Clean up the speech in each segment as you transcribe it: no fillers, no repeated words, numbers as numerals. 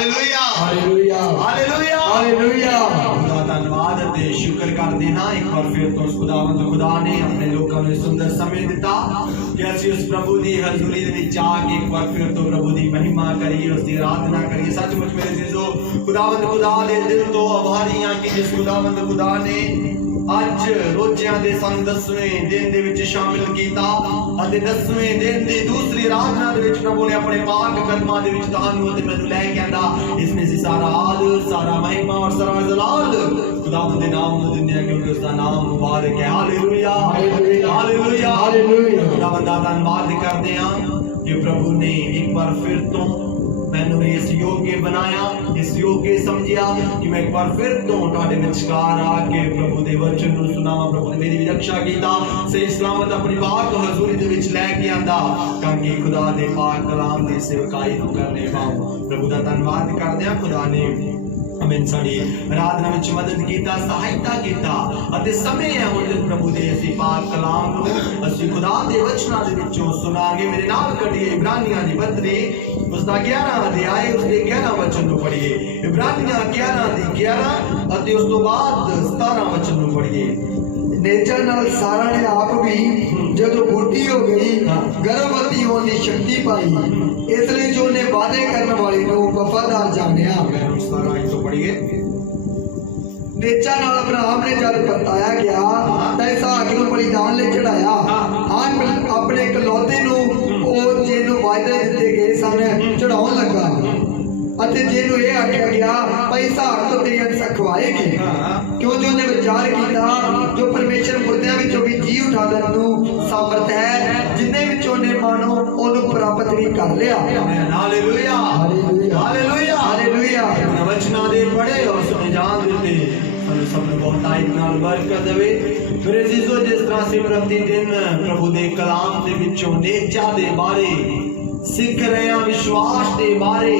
Hallelujah hallelujah hallelujah hallelujah. खुदा धन्यवाद ते शुक्र करते हैं एक बार फिर तो खुदावंद खुदा ने अपने लोगों को सुंदर समय दिता कि ਅਸੀਂ उस प्रभु की हजूरी ਦੇ ਵਿੱਚ ਆ ਕੇ ਇੱਕ ਵਾਰ ਫਿਰ ਤੋਂ प्रभु की महिमा करिए उसकी आराधना करिए। सचमुच मेरे जीजो खुदावंद खुदा ਦੇ दिल ਤੋਂ आभारी ਹਾਂ कि जिस खुदावंद खुदा ने ਅੱਜ ਰੋਜ਼ਿਆਂ ਦੇ ਸਾਨੂੰ 10ਵੇਂ ਦਿਨ ਦੇ ਵਿੱਚ ਸ਼ਾਮਿਲ ਕੀਤਾ ਅਤੇ 10ਵੇਂ ਦਿਨ ਦੀ ਦੂਸਰੀ ਆਰਾਧਨਾ ਦੇ ਵਿੱਚ ਪ੍ਰਭੂ ਨੇ ਆਪਣੇ ਪਾਕ ਕਦਮਾਂ ਦੇ ਵਿੱਚ ਤੁਹਾਨੂੰ ਅਤੇ ਮੈਨੂੰ ਲੈ ਕੇ ਆਂਦਾ। ਇਸ ਵਿੱਚ ਸਾਰਾ ਆਦਰ ਸਾਰਾ ਮਹਿਮਾ ਔਰ ਸਾਰਾ ਜਲਾਲ खुदावंद के नाम में दुनिया क्योंकि उसका नाम मुबारक है। Hallelujah hallelujah hallelujah. खुदावंद दा धन्यवाद करते हैं कि प्रभु ने एक बार फिर तो मैंने इस योग्य बनाया इस योग्य समझिया कि मैं एक बार फिर तो तुहाडे विचकार आके प्रभु दे वचन नूं सुनावां। प्रभु ने मेरी भी रक्षा कीता सही सलामत अपनी पाक हजूरी दे विच लै के आंदा ताकि खुदा दे पाक कलाम दी सेवकाई नूं करने पाऊं। प्रभु दा धन्यवाद करदे हां खुदा ने हमें साड़ी आराधना में मदद कीता सहायता कीता अते समय है हुण प्रभु दे असीं पाक कलाम नूं असीं खुदा दे वचनां दे विचों सुनांगे। मेरे नाल कढिए इब्रानियां दी पत्री उसदा 11वां अध्याय उसदे 11 वचन नूं पढ़िए। इब्रानियां 11 दी 11 अते उस तो बाद 17 वचन नूं पढ़िए। नेचर नाल सारा ने आप भी जदों बूढ़ी हो गई गर्भवती होने की शक्ति पाई इसलिए जो ने वादे करने वाले नूं वफादार जानिया। सारा तो पढ़िए। नेचा नाल अब्राहम ने जब बताया गया तां इसहाक नूं बलिदान ले चढ़ाया हां अपने इकलौते नूं ओ जेनू वादे दिते गए सन चढ़ाउण लगा अते जेनू ये आख्या गया भाई इसहाक तो तेरी अंश खवाएगी क्यों जो ने विचार किया जो परमेश्वर मुर्दियां विचों भी जी उठा देण नूं सामर्थ है जिन्ने विचों ने मानो ओनू प्राप्त भी कर लिया। Hallelujah hallelujah hallelujah. वचनां दे पढ़े और सुने जान देते ਸਾਨੂੰ ਸਭ ਨੂੰ ਬਹੁਤਾਈ ਨਾਲ ਬਰਕਤ ਦੇਵੇ। ਮੇਰੇ ਜੀਜੋ ਜਿਸ ਤਰ੍ਹਾਂ ਸੇ ਪ੍ਰਤੀ ਦਿਨ ਪ੍ਰਭੂ ਦੇ ਕਲਾਮ ਦੇ ਵਿੱਚੋਂ ਨੇਚਾ ਦੇ ਬਾਰੇ ਸਿੱਖ ਰਹੇ ਹਾਂ ਵਿਸ਼ਵਾਸ ਦੇ ਬਾਰੇ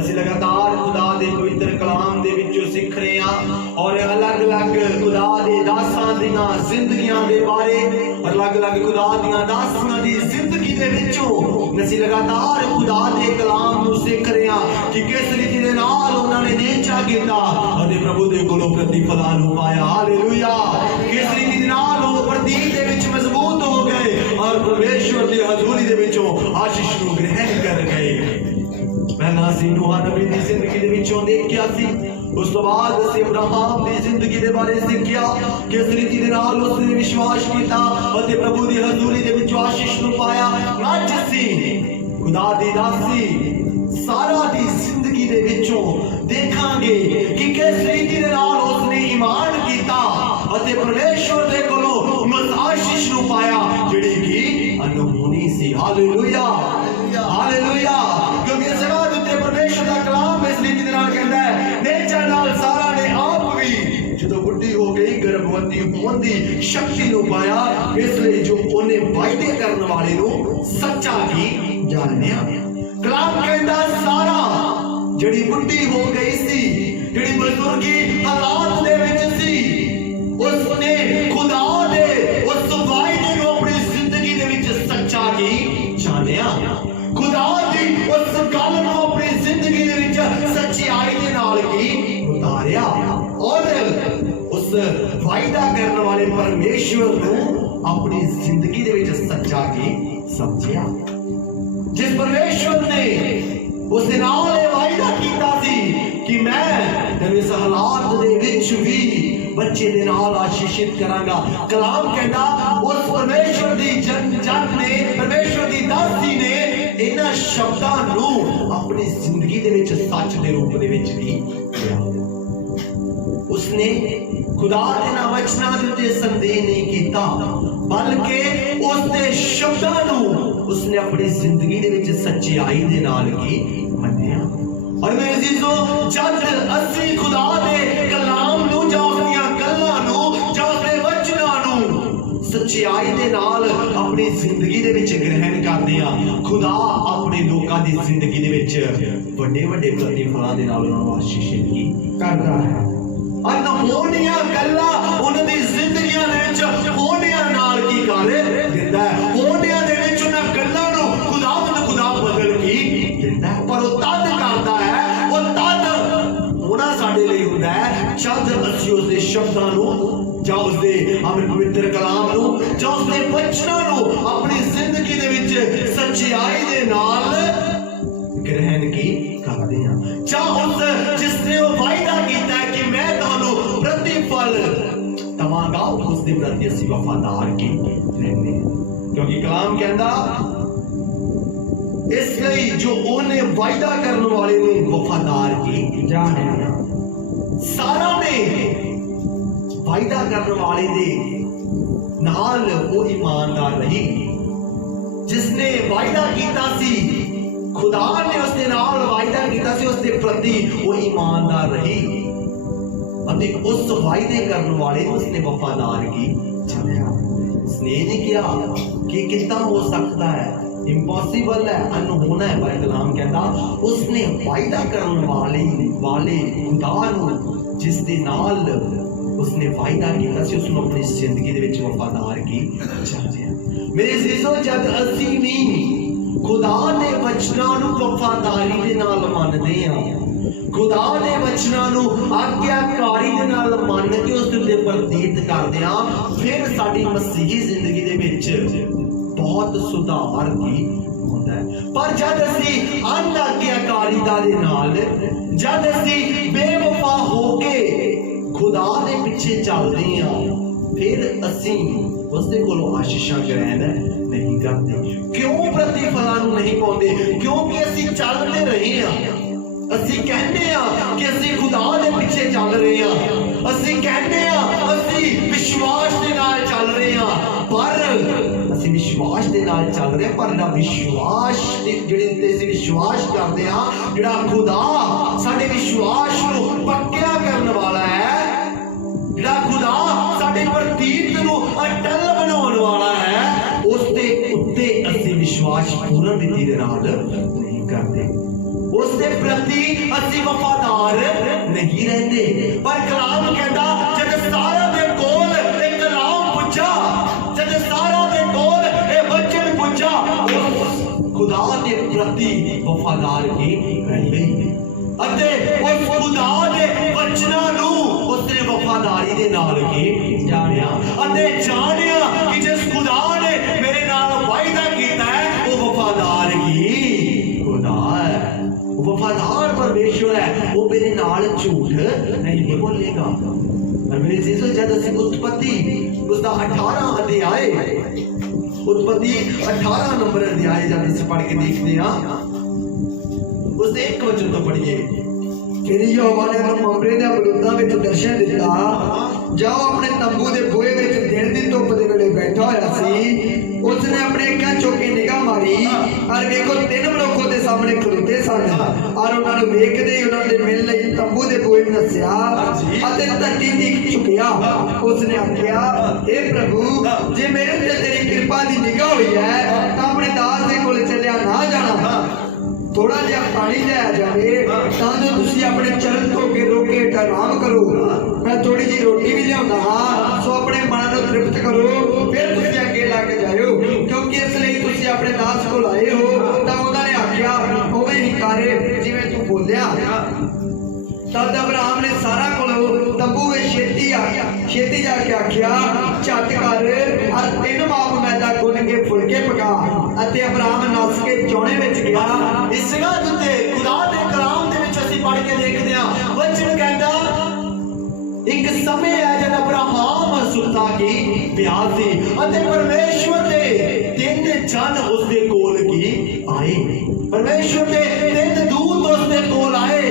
ਅਸੀਂ ਲਗਾਤਾਰ ਖੁਦਾ ਦੇ ਪਵਿੱਤਰ ਕਲਾਮ ਦੇ ਵਿੱਚੋਂ ਸਿੱਖ ਰਹੇ ਹਾਂ ਔਰ ਅਲੱਗ-ਅਲੱਗ ਖੁਦਾ ਦੇ ਦਾਸਾਂ ਦੀਆਂ ਜ਼ਿੰਦਗੀਆਂ ਦੇ ਬਾਰੇ ਅਲੱਗ-ਅਲੱਗ ਖੁਦਾ ਦੀਆਂ ਦਾਸਾਂ ਦੀ ਜ਼ਿੰਦਗੀ ਦੇ ਵਿੱਚੋਂ ਅਸੀਂ ਲਗਾਤਾਰ ਖੁਦਾ ਦੇ ਕਲਾਮ ਨੂੰ ਸਿੱਖ ਰਹੇ ਹਾਂ ਕਿ ਕਿਸ ਰੀਤੀ ਦੇ ਨਾਲ ਉਹਨਾਂ ਨੇ ਨੇਚਾ ਕੀਤਾ ਅਤੇ ਪ੍ਰਭੂ ਦੇ ਕੋਲੋਂ ਪ੍ਰਤੀਫਲਾਂ ਨੂੰ ਪਾਇਆ। ਹਾਲੇਲੂਇਆ। ਕਿਸ ਰੀਤੀ ਦੇ ਨਾਲ ਉਹ ਪ੍ਰਤੀਕ ਦੇ ਵਿੱਚ ਮਜ਼ਬੂਤ ਹੋ ਗਏ ਔਰ ਪਰਮੇਸ਼ਵਰ ਦੀ ਹਜ਼ੂਰੀ ਦੇ ਵਿੱਚੋਂ ਆਸ਼ੀਸ਼ ਨੂੰ ਗ੍ਰਹਿਣ ਕਰ ਗਏ। ਪਹਿਲਾਂ ਅਸੀਂ ਨੂਹ ਨਬੀ ਦੀ ਜ਼ਿੰਦਗੀ ਦੇ ਵਿੱਚੋਂ ਦੇਖਿਆ ਸੀ ਉਸ ਤੋਂ ਬਾਅਦ ਅਸੀਂ ਅਬਰਾਹਮ ਦੀ ਜ਼ਿੰਦਗੀ ਦੇ ਬਾਰੇ ਸਿੱਖਿਆ ਕਿਸ ਰੀਤੀ ਦੇ ਨਾਲ ਉਸਨੇ ਵਿਸ਼ਵਾਸ ਕੀਤਾ ਅਤੇ ਪ੍ਰਭੂ ਦੀ ਹਜ਼ੂਰੀ ਦੇ ਵਿੱਚੋਂ ਆਸ਼ੀਸ਼ ਨੂੰ ਪਾਇਆ। ਅੱਜ ਅਸੀਂ ਖੁਦਾ ਦੀ ਦਾਸੀ ਸਾਰਾ ਦੀ ਜ਼ਿੰਦਗੀ ਦੇ ਵਿੱਚੋਂ ਦੇਖਾਂਗੇ ਕਿ ਕਿਸ ਰੀਤੀ ਦੇ ਨਾਲ ਉਸਨੇ ਈਮਾਨ ਕੀਤਾ ਅਤੇ ਪਰਮੇਸ਼ਵਰ ਦੇ ਕੋਲੋਂ ਆਸ਼ੀਸ਼ ਨੂੰ ਪਾਇਆ ਜਿਹੜੀ ਕਿ ਅਨਮੋਲੀ ਸੀ। Hallelujah hallelujah. क्योंकि इस बात उत्ते परमेश्वर का कलाम इस रीति दे नाल कहंदा है नेचा नाल सारा ने आप भी जदों बुढ़ी हो गई गर्भवती होण दी शक्ति नूं पाया इसलिए जो ओने वायदे करन वाले नूं सच्चा ही जानिया। कलाम कहंदा सारा जिहड़ी बुढ़ी हो गई सी जिहड़ी बुजुर्गी हालात दे विच सी उसने खुदा दे उस वायदे नूं अपनी जिंदगी दे विच सच्चा ही जानिया। खुदा दी उस गल नूं अपनी जिंदगी दे विच सच्चाई दे नाल ही उतारिया और उस वायदा करने वाले परमेश्वर नूं अपनी जिंदगी दे विच सच्चा ही समझिया। जिस परमेश्वर ने उस दे नाल ये वायदा कीता सी कि मैं तेरे इस हालात दे विच भी बच्चे दे नाल आशीषित करांगा। कलाम कहंदा उस परमेश्वर दी जन ने परमेश्वर दी दासी ने इन्हां शब्दां नूं अपनी जिंदगी दे विच सच दे रूप दे विच भी लिया। उसने खुदा दे ना वचनां दे उत्ते संदेह नहीं कीता बल्कि उस दे शब्दां नूं उसने अपनी जिंदगी दे विच सच्चाई दे नाल ही मन्निया। और मेरे जीजो जद असीं खुदा दे कलाम नूं जां उसदियां गल्लां नूं जां उसदे वचनां नूं सच्चाई दे नाल अपनी जिंदगी दे विच ग्रहण करदे हां खुदा अपने लोकां दी जिंदगी दे विच वड्डे वड्डे प्रतिफलां दे नाल उन्हां नूं आशीषित ही करदा है। अनहोणियां गल्लां उन्हां दी जिंदगियां दे विच होणियां नाल की कर दिंदा है। होणियां दे विच उन्हां गल्लां नूं खुदा बदल की दिंदा है पर वो तद करदा है वो शब्दां नूं ਜਾਂ ਉਸਦੇ ਆਪਣੇ ਪਵਿੱਤਰ ਕਲਾਮ ਨੂੰ ਜਾਂ ਉਸਦੇ ਵਚਨਾਂ ਨੂੰ ਆਪਣੀ ਜ਼ਿੰਦਗੀ ਦੇ ਵਿੱਚ ਸੱਚਾਈ ਦੇ ਨਾਲ ਗ੍ਰਹਿਣ ਕੀ ਕਰਦੇ ਹਾਂ ਜਾਂ ਉਸ ਜਿਸ ਨੇ ਉਹ ਵਾਅਦਾ ਕੀਤਾ ਹੈ ਕਿ ਮੈਂ ਤੁਹਾਨੂੰ ਪ੍ਰਤੀਫਲ ਦਵਾਂਗਾ ਉਸ ਦੇ ਪ੍ਰਤੀ ਅਸੀਂ ਵਫਾਦਾਰ ਕੀ ਰਹਿੰਦੇ ਹਾਂ ਕਿਉਂਕਿ ਕਲਾਮ ਕਹਿੰਦਾ ਇਸ ਲਈ ਜੋ ਉਹਨੇ ਵਾਅਦਾ ਕਰਨ ਵਾਲੇ ਨੂੰ ਵਫਾਦਾਰ ਕੀ ਜਾਣਿਆ ਸਾਰਾ ਨੇ वायदा करने वाले दे नाल वो ईमानदार रही जिसने वायदा कीता सी खुदा ने उसके नाल वायदा कीता सी उसके प्रति वो ईमानदार रही अते उस वायदे करने वाले उसने वफादार की चलिया उसने नहीं किया कि कितना हो सकता है इम्पॉसिबल है अनहोना है पर कलाम कहता उसने वायदा करने वाले खुदा नूं जिस दे नाल उसने वायदा किया सी उसनूं अपनी जिंदगी दे विच वफादार की चाहते हैं मेरे अजीजों जद असीं भी खुदा दे वचनां नूं वफादारी दे नाल मनदे हां खुदा दे वचनां नूं आग्याकारी दे नाल मन के उस दे प्रतीत करदे हां फिर साडी मसीही जिंदगी दे विच बहुत सुधार की होंदा है पर जद असीं अनाग्याकारिता दे नाल जद असीं बेवफा हो के खुदा दे पिछे चलते हैं फिर असीं उसदे कोलों आशीषां ग्रहण नहीं करते क्यों प्रतिफलां नूं नहीं पाउंदे क्योंकि असीं चलते रहे हैं असीं कहने हैं कि असीं खुदा दे पिछे चल रहे हैं असीं कहने हैं असीं विश्वास दे नाल चल रहे हैं पर असीं विश्वास दे नाल चल रहे हैं पर ना विश्वास जिहड़े ते असीं विश्वास करदे हां जिहड़ा खुदा साडे विश्वास नूं पक्का करन वाला है जिहड़ा खुदा साडे प्रतीत नूं अटल बनाउण वाला है उस दे उत्ते असीं विश्वास पूर्ण विधि दे नाल नहीं करदे उस दे प्रति असीं वफादार नहीं रहंदे पर कलाम कहता जद सारा दे कोल ते कलाम पुछा जद सारा दे कोल ए वचन पुछा खुदा दे प्रति वफादार ही रहे अते उस खुदा दे वचनां नूं उसने वफादारी दे नाल की जानिया अते जानिया कि जिस खुदा ने मेरे नाल वायदा कीता है वो वफादार ही खुदा है वफादार परमेश्वर है वो मेरे नाल झूठ नहीं बोलेगा और मेरे जीसस जब असीं उत्पत्ति उसका 18 अध्याय उत्पत्ति 18 नंबर अध्याय जब इसे पढ़ के देखते हैं उसने एक वचन तो पढ़िए फिर यहोवा ने ममरे दे बरूदां विच दर्शन दिता जाओ अपने तंबू दे बूहे विच दिन दी धुप दे वेले बैठा होया सी उसने अपने अखां चुक के निगाह मारी और वेखो 3 मनुख उहदे सामने खलोते सन और उन्हां नूं वेखदे ही उन्हां दे मिल लई तंबू दे बूहे नस्या अते धरती देख चुकिया उसने आख्या हे प्रभु जे मेरे ते तेरी कृपा दी निगाह होई है तां अपने दास दे कोल चलिया ना जाना थोड़ा जिहा पानी लिया जाए तां जो तुसीं अपने चरण धो के रोके आराम करो मैं थोड़ी जी रोटी भी लियाउंदा हां सो अपने मन नूं तृप्त करो फिर तुसीं अगे लग जाओ क्योंकि इसलिए तुसीं अपने दास कोल आए हो तां उन्हां ने आख्या उवें ही कर जिवें तू बोलिया तद अब्राहम ने सारा कोलों तंबू में छेती जाके आख्या झट कर और 3 माप मैदा गुन के फुलके पका अते अब्राहम नस के चौने विच गया इस जगह ते खुदा दे कलाम दे विच असीं पढ़ के देखदे हां वचन कहंदा एक समय है जब अब्राहम सुल्ता की प्यास थी अते परमेश्वर दे 3 जन उसदे कोल की आए परमेश्वर दे 3 दूत उसदे कोल आए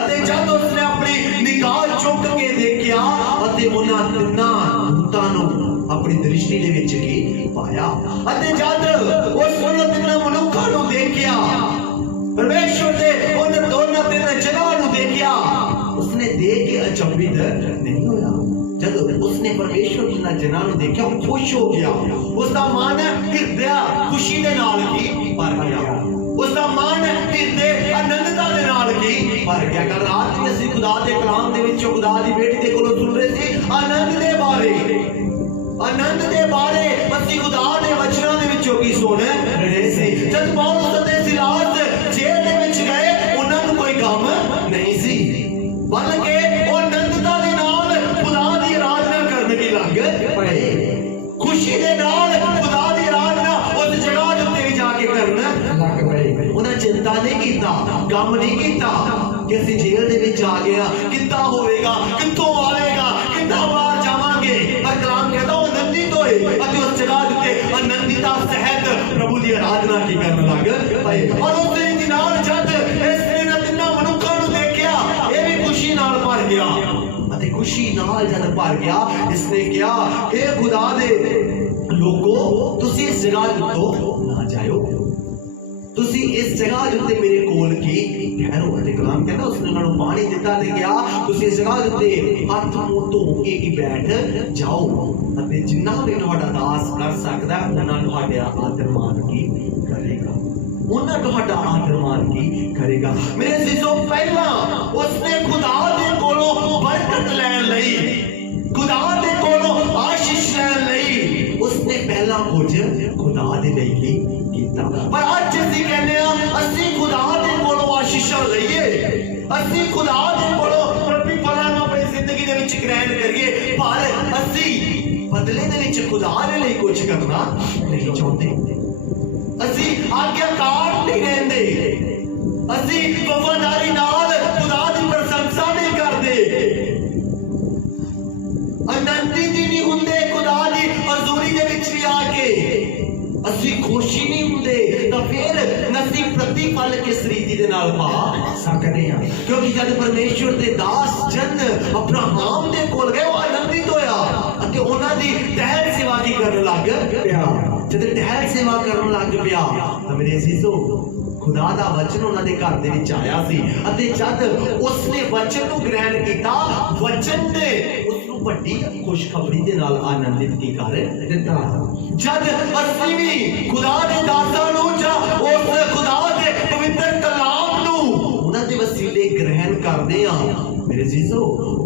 अते जब उसने अपनी निगाह चुक के देखा अते उन्हां तिन्नां दूतां नूं अपनी दृष्टि दे विच की पाया अते जद उस तिन्नां मनुक्खां नूं देखा परमेश्वर दे उन दोनों 3 जगहां नूं देखा उसने देख के अचंभित नहीं होया जब उसने परमेश्वर की जनां नूं देखा वो खुश हो गया उसका मन हृदय खुशी दे नाल की भर गया उसका मन हृदय आनंदता दे नाल की भर गया कल रात में असीं खुदा दे कलाम दे विच खुदा दी बेटी दे कोलों सुन रहे सी आनंद दे बारे असीं खुदा दे वचनां दे विचों की सुन रहे सी जद पौलुस ते सिलास जेल दे विच गए उन्हां नूं कोई गम नहीं सी बल्कि वो आनंदता दे नाल खुदा दी चिंता नहीं कीता, गम नहीं कीता कि ਅਸੀਂ ਜੇਲ੍ਹ ਦੇ ਵਿੱਚ ਆ ਗਏ ਆ, ਕਿੱਦਾਂ ਹੋਵੇਗਾ, ਕਿੱਥੋਂ ਆਵੇਗਾ, ਕਿੱਦਾਂ ਬਾਹਰ ਜਾਵਾਂਗੇ। ਪਰ ਕਲਾਮ ਕਹਿੰਦਾ ਉਹ ਆਨੰਦਿਤ ਹੋਏ ਅਤੇ ਉਸ ਜਗ੍ਹਾ ਦੇ ਉੱਤੇ ਆਨੰਦਿਤਾ ਸਹਿਤ ਪ੍ਰਭੂ ਦੀ ਆਰਾਧਨਾ ਕੀ ਕਰਨ ਲੱਗ ਪਏ। ਔਰ ਉਸ ਦੇ ਨਾਲ ਜਦ ਇਸ ਨੇ ਤਿੰਨਾਂ ਮਨੁੱਖਾਂ ਨੂੰ ਦੇਖਿਆ, ਇਹ ਵੀ ਖੁਸ਼ੀ ਨਾਲ ਭਰ ਗਿਆ ਅਤੇ ਖੁਸ਼ੀ ਨਾਲ ਜਦ ਭਰ ਗਿਆ ਇਸਨੇ ਕਿਹਾ, ਇਹ ਖੁਦਾ ਦੇ ਲੋਕੋ ਤੁਸੀਂ ਇਸ ਜਗ੍ਹਾ ਤੋਂ ਨਾ ਜਾਇਓ, ਤੁਸੀਂ ਇਸ ਜਗ੍ਹਾ ਦੇ ਉੱਤੇ ਮੇਰੇ ਕੋਲ ਕੀ ਠਹਿਰੋ। ਅਤੇ ਕਲਾਮ ਕਹਿੰਦਾ ਉਸਨੇ ਉਹਨਾਂ ਨੂੰ ਪਾਣੀ ਦਿੱਤਾ ਤੇ ਕਿਹਾ ਤੁਸੀਂ ਇਸ ਜਗ੍ਹਾ ਦੇ ਉੱਤੇ ਹੱਥ ਮੂੰਹ ਧੋ ਕੇ ਹੀ ਬੈਠ ਜਾਓ ਅਤੇ ਜਿੰਨਾ ਵੀ ਤੁਹਾਡਾ ਦਾਸ ਕਰ ਸਕਦਾ ਉਹਨਾਂ ਤੁਹਾਡਾ ਆਦਰ ਮਾਨ ਕੀ ਕਰੇਗਾ, ਉਹਨਾਂ ਤੁਹਾਡਾ ਆਦਰ ਮਾਨ ਕੀ ਕਰੇਗਾ। ਮੇਰੇ ਅਜ਼ੀਜ਼ੋ ਪਹਿਲਾਂ ਉਸਨੇ ਖੁਦਾ ਦੇ ਕੋਲੋਂ ਬਰਕਤ ਲੈਣ ਲਈ, ਖੁਦਾ ਦੇ ਕੋਲੋਂ ਆਸ਼ੀਸ਼ ਲੈਣ ਲਈ ਉਸਨੇ ਪਹਿਲਾਂ ਕੁਝ ਖੁਦਾ ਦੇ ਲਈ ਹੀ ਕੀਤਾ। ਪਰ ਅੱਜ ਅਸੀਂ ਕਹਿੰਦੇ ਆ ਅਸੀਂ ਖੁਦਾ ਦੇ ਕੋਲੋਂ ਆਸ਼ੀਸ਼ਾਂ ਲਈਏ, ਅਸੀਂ ਖੁਦਾ ਦੇ ਕੋਲੋਂ ਪ੍ਰਤੀਫਲਾਂ ਨੂੰ ਆਪਣੀ ਜ਼ਿੰਦਗੀ ਦੇ ਵਿੱਚ ਗ੍ਰਹਿਣ ਕਰੀਏ, ਪਰ ਅਸੀਂ ਬਦਲੇ ਦੇ ਵਿੱਚ ਖੁਦਾ ਦੇ ਲਈ ਕੁਝ ਕਰਨਾ ਨਹੀਂ ਚਾਹੁੰਦੇ। ਅਸੀਂ ਆਗਿਆਕਾਰ ਨਹੀਂ ਰਹਿੰਦੇ, ਅਸੀਂ ਵਫਾਦਾਰੀ ਨਾਲ ਖੁਦਾ ਦੀ ਪ੍ਰਸ਼ੰਸਾ ਨਹੀਂ ਕਰਦੇ, ਆਨੰਦਿਤ ਨਹੀਂ ਹੁੰਦੇ ਖੁਦਾ ਦੀ ਹਜ਼ੂਰੀ ਦੇ ਵਿੱਚ ਵੀ ਆ ਕੇ, ਅਸੀਂ ਖੁਸ਼ੀ ਨਹੀਂ ਹੁੰਦੇ, ਤਾਂ ਫਿਰ ਅਸੀਂ ਪ੍ਰਤੀਫਲ ਕਿਸ ਰੀਤੀ ਦੇ ਨਾਲ ਪਾ ਸਕਦੇ ਹਾਂ। ਕਿਉਂਕਿ ਜਦ ਪਰਮੇਸ਼ਵਰ ਦੇ ਦਾਸ ਜਨ ਅਬਰਾਹਮ ਦੇ ਕੋਲ ਗਏ ਉਹ ਆਨੰਦਿਤ ਹੋਇਆ ਅਤੇ ਉਹਨਾਂ ਦੀ ਟਹਿਲ ਸੇਵਾ ਕੀ ਕਰਨ ਲੱਗ ਪਿਆ। ਜਦ ਟਹਿਲ ਸੇਵਾ ਕਰਨ ਲੱਗ ਪਿਆ ਤਾਂ ਮੇਰੇ ਅਜ਼ੀਜ਼ੋ ਖੁਦਾ ਦਾ ਵਚਨ ਉਹਨਾਂ ਦੇ ਘਰ ਦੇ ਵਿੱਚ ਆਇਆ ਸੀ ਅਤੇ ਜਦ ਉਸਨੇ ਵਚਨ ਨੂੰ ਗ੍ਰਹਿਣ ਕੀਤਾ, ਵਚਨ ਨੇ ਉਸਨੂੰ ਵੱਡੀ ਖੁਸ਼ਖਬਰੀ ਦੇ ਨਾਲ ਆਨੰਦਿਤ ਕੀ ਕਰ ਦਿੱਤਾ। ਜਦ ਅਸੀਂ ਵੀ ਖੁਦਾ ਦੇ ਦਾਸਾਂ ਨੂੰ ਜਾਂ ਉਸ ਖੁਦਾ ਦੇ ਪਵਿੱਤਰ ਕਲਾਮ ਨੂੰ ਉਹਨਾਂ ਦੇ ਵਸੀਲੇ ਗ੍ਰਹਿਣ ਕਰਦੇ ਹਾਂ ਮੇਰੇ ਅਜ਼ੀਜ਼ੋ,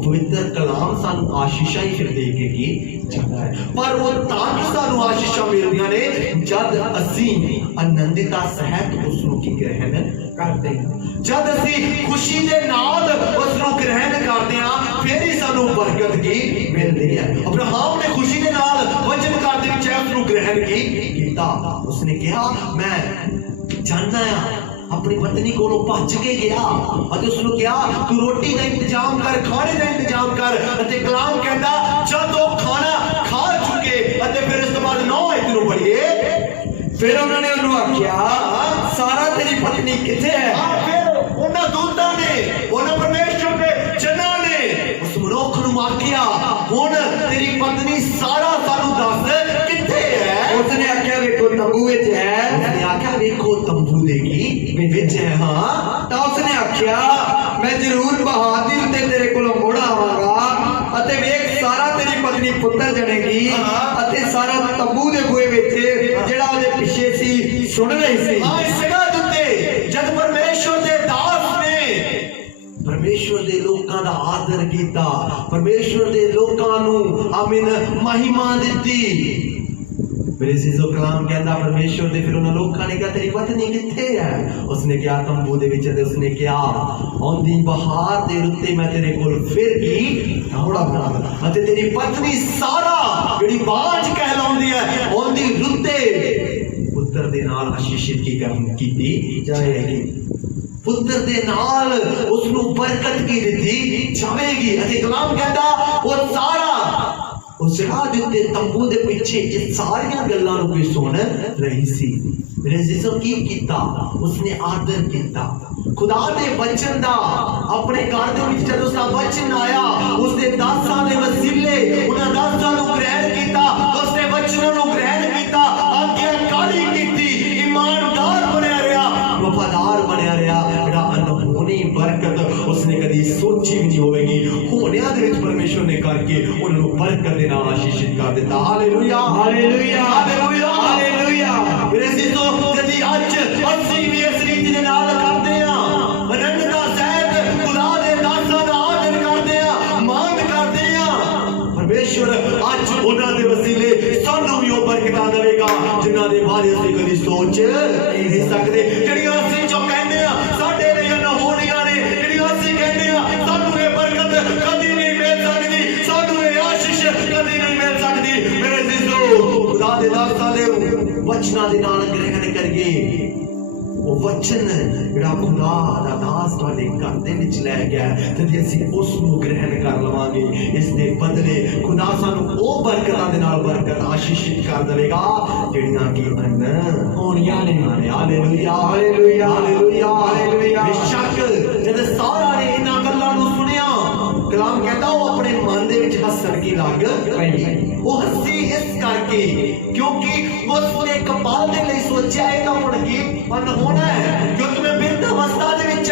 ਪਵਿੱਤਰ ਕਲਾਮ ਸਾਨੂੰ ਆਸ਼ੀਸ਼ਾਂ ਹੀ ਫਿਰ ਦੇ ਕੇ ਕੀ ਜਾਂਦਾ ਹੈ। ਪਰ ਉਹ ਤਾਂ ਕਿ ਸਾਨੂੰ ਆਸ਼ੀਸ਼ਾਂ ਮਿਲਦੀਆਂ ਨੇ ਜਦ ਅਸੀਂ ਆਨੰਦਿਤਾ ਸਹਿਤ ਉਸ ਨੂੰ ਕੀ ਗ੍ਰਹਿਣ ਕਰਦੇ ਹਾਂ, ਜਦ ਅਸੀਂ ਖੁਸ਼ੀ ਦੇ ਨਾਲ ਉਸ ਨੂੰ ਗ੍ਰਹਿਣ ਕਰਦੇ ਹਾਂ, ਫਿਰ ਹੀ ਸਾਨੂੰ ਬਰਕਤ ਕੀ ਮਿਲਦੀ ਹੈ। ਅਬਰਾਹਮ ਨੇ ਖੁਸ਼ੀ ਦੇ ਨਾਲ ਵਚਨ ਘਰ ਦੇ ਵਿੱਚ ਉਸ ਨੂੰ ਗ੍ਰਹਿਣ ਕੀ ਕੀਤਾ। ਉਸਨੇ ਕਿਹਾ ਮੈਂ ਜਾਣਦਾ ਹਾਂ, अपनी पत्नी को भज के गया और उसने क्या तू रोटी का इंतजाम कर, खाने का इंतजाम कर। कलाम कहता जब वो खाना खा चुके फिर इस बाद 9 इतनों पढ़िए, फिर उन्होंने आख्या सारा तेरी पत्नी किथे है। फिर उन्होंने दूतां ने उन्होंने परमेश्वर के जना ने उस मनुख नूं आख्या हुण तेरी पत्नी सारा सानू दस किथे है। उसने आख्या वेखो तंबू विच है। उसने आख्या वेखो तंबू देगी विच है। हाँ तो उसने आख्या मैं जरूर बहादुर ते तेरे कोलों मुड़ आवांगा अते वेख सारा तेरी पत्नी पुत्र जनेगी अते सारा तंबू दे बूहे विच जेड़ा ओदे पिछे सी सुन रही सी। हाँ इस जगह दुते जद परमेश्वर दे दास ने परमेश्वर दे लोकां दा आदर कीता, परमेश्वर दे लोकां नूं आमीन महिमा दित्ती। मेरे अजीजो कलाम कहता परमेश्वर दे फिर उन्होंने लोकां ने कहा तेरी पत्नी किथे है। उसने कहा तंबू दे विच। उसने कहा आंदी बहार दे रुत्ते मैं तेरे कोल फिर की दौड़ांगा अते तेरी पत्नी सारा जेड़ी बाज कहलाउंदी है आंदी रुत्ते पुत्र दे नाल आशीषित कीती जाएगी, पुत्र दे नाल उसनू बरकत की दित्ती जावेगी। अते कलाम कहता वो सारा उस जगह दे तंबू दे पीछे ये सारियां गल्लां नूं कोई सुन रही सी। मेरे अजीजों की कीता उसने आदर कीता खुदा दे वचन दा। अपने घर दे विच जद उसदा वचन आया उसने दासां दे वसीले उन्हां दासां नूं ग्रहण कीता, उसने वचनां नूं ग्रहण कीता, आज्ञाकारी कीती, ईमानदार बनिया रहा, वफादार बनिया रहा। जेड़ा अनहोनी बरकत उसने कदी सोची भी नहीं होवेगी होनिया दे विच परमेश्वर ने करके उन्हां नूं बरकत दे नाल आशीषित कर दिता। Hallelujah hallelujah hallelujah hallelujah. मेरे अजीजों यदि आज ਅਸੀਂ ਵੀ ਇਸ ਰੀਤੀ ਦੇ ਨਾਲ ਕਰਦੇ ਆ, ਅਨੰਦਤਾ ਸਹਿਤ ਖੁਦਾ ਦੇ ਦਾਸਾਂ ਦਾ ਆਦਰ ਕਰਦੇ ਆ, ਮਾਣ ਕਰਦੇ ਆ, ਪਰਮੇਸ਼ਵਰ ਅੱਜ ਉਹਨਾਂ ਦੇ ਵਸੀਲੇ ਸਾਨੂੰ ਵੀ ਉਹ ਬਰਕਤਾਂ ਦੇਵੇਗਾ ਜਿਨ੍ਹਾਂ ਦੇ ਬਾਰੇ ਅਸੀਂ ਕਦੀ ਸੋਚ ਨਹੀਂ ਸਕਦੇ। ਜਿਹੜੀਆਂ ਅਸੀਂ ਜੋ ਕਹਿੰਦੇ ਆ ਸਾਡੇ ਲਈ ਨਾ ਹੋਣੀਆਂ ਨੇ, ਜਿਹੜੀਆਂ ਅਸੀਂ ਕਹਿੰਦੇ ਆ ਸਾਨੂੰ ਇਹ ਬਰਕਤ ਕਦੀ ਨਹੀਂ ਮਿਲ ਸਕਦੀ, ਸਾਨੂੰ ਇਹ ਆਸ਼ੀਸ਼ ਕਦੀ ਨਹੀਂ ਮਿਲ ਸਕਦੀ। ਮੇਰੇ ਅਜ਼ੀਜ਼ੋ ਖੁਦਾ ਦੇ ਦਾਸਾਂ ਦੇ ਵਚਨਾਂ ਦੇ ਨਾਲ ਗ੍ਰਹਿਣ ਕਰੀਏ ਉਹ ਵਚਨ ਜਿਹੜਾ ਖੁਦਾ ਦਾ ਦਾਸ ਤੁਹਾਡੇ ਘਰ ਦੇ ਵਿੱਚ ਲੈ ਗਿਆ ਤੇ ਜੇ ਅਸੀਂ ਉਸ ਨੂੰ ਗ੍ਰਹਿਣ ਕਰ ਲਵਾਂਗੇ ਇਸ ਦੇ ਬਦਲੇ ਖੁਦਾ ਸਾਨੂੰ ਉਹ ਬਰਕਤਾਂ ਦੇ ਨਾਲ ਬਰਕਤ ਆਸ਼ੀਸ਼ਿਤ ਕਰ ਦੇਵੇਗਾ ਜਿਹੜੀਆਂ ਕਿ ਅੰਦਰ ਹੋਣੀਆਂ ਨੇ। Hallelujah hallelujah hallelujah hallelujah. ਬੇਸ਼ੱਕ ਜਦ ਸਾਰਾ ਨੇ ਇਹਨਾਂ ਗੱਲਾਂ ਨੂੰ ਸੁਣਿਆ ਕਲਾਮ ਕਹਿੰਦਾ ਉਹ ਆਪਣੇ ਮਨ ਦੇ ਵਿੱਚ ਹੱਸਣ ਕੀ ਲੱਗ ਪਈ। ਉਹ ਹੱਸੀ ਇਸ ਕਰਕੇ ਕਿਉਂਕਿ ਉਸਨੇ ਕਪਾਲ ਦੇ ਲਈ ਸੋਚਿਆ ਇਹ ਤਾਂ ਮੁੜ ਕੇ ਮਨ ਹੋਣਾ ਹੈ ਕਿਉਂਕਿ ਮੈਂ ਬਿਰਧ ਅਵਸਥਾ ਦੇ ਵਿੱਚ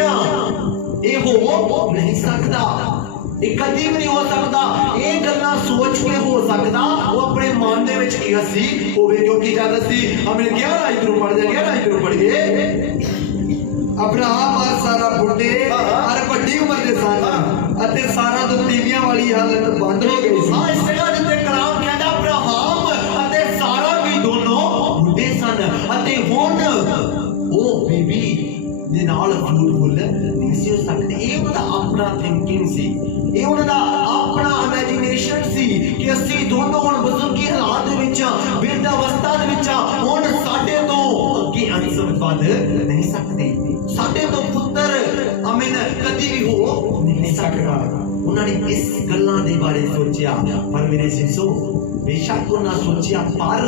ਇਹ ਹੋ ਨਹੀਂ ਸਕਦਾ, ਇਹ ਕਦੀ ਵੀ ਨਹੀਂ ਹੋ ਸਕਦਾ। ਇਹ ਗੱਲਾਂ ਸੋਚ ਕੇ ਹੋ ਸਕਦਾ ਉਹ ਆਪਣੇ ਮਨ ਦੇ ਵਿੱਚ ਕੀ ਹੱਸੀ ਹੋਵੇ ਕਿਉਂਕਿ ਜਦ ਅਸੀਂ ਆਪਣੇ 11 ਇਧਰੋਂ ਪੜ ਗਏ ਅਬਰਾਹਮ और सारा बुढ़े और ਵੱਡੀ ਉਮਰ ਦੇ ਸਨ ਅਤੇ ਸਾਰਾ ਤੋਂ ਤੀਵੀਆਂ ਵਾਲੀ ਹਾਲਤ ਬੰਦ ਹੋ ਗਈ ਸੀ। ਹਾਂ ਇਸ ਜਗ੍ਹਾ ਜਿੱਥੇ ਕਲਾਮ ਕਹਿੰਦਾ ਅਬਰਾਹਮ ਅਤੇ ਸਾਰਾ ਵੀ ਦੋਨੋਂ ਬੁੱਢੇ ਸਨ ਅਤੇ ਹੁਣ ਉਹ ਬੀਬੀ ਦੇ ਨਾਲ ਫਰੂਟਫੁੱਲ ਨਹੀਂ ਸੀ ਹੋ ਸਕਦੇ। ਇਹ ਉਹਦਾ ਆਪਣਾ ਥਿੰਕਿੰਗ ਸੀ, ਇਹ ਉਹਨਾਂ ਦਾ ਆਪਣਾ ਇਮੇਜਿਨੇਸ਼ਨ ਸੀ ਕਿ ਅਸੀਂ ਦੋਨੋਂ ਹੁਣ ਬਜ਼ੁਰਗੀ ਹਾਲਾਤ ਦੇ ਵਿੱਚ ਬਿਰਧ ਅਵਸਥਾ ਦੇ ਵਿੱਚ ਹੁਣ ਸਾਡੇ ਤੋਂ ਅੱਗੇ ਅੰਸਰ ਵੱਧ ਨਹੀਂ ਸਕਦੇ, ਸਾਡੇ ਤੋਂ ਪੁੱਤਰ ਅਮੀਨ ਕਦੀ ਵੀ ਹੋ ਨਹੀਂ ਸਕਦਾ। ਉਹਨਾਂ ਨੇ ਇਸ ਗੱਲਾਂ ਦੇ ਬਾਰੇ ਸੋਚਿਆ ਪਰ ਮੇਰੇ ਸਿਸੋ ਬੇਸ਼ੱਕ ਉਹਨਾਂ ਸੋਚਿਆ ਪਰ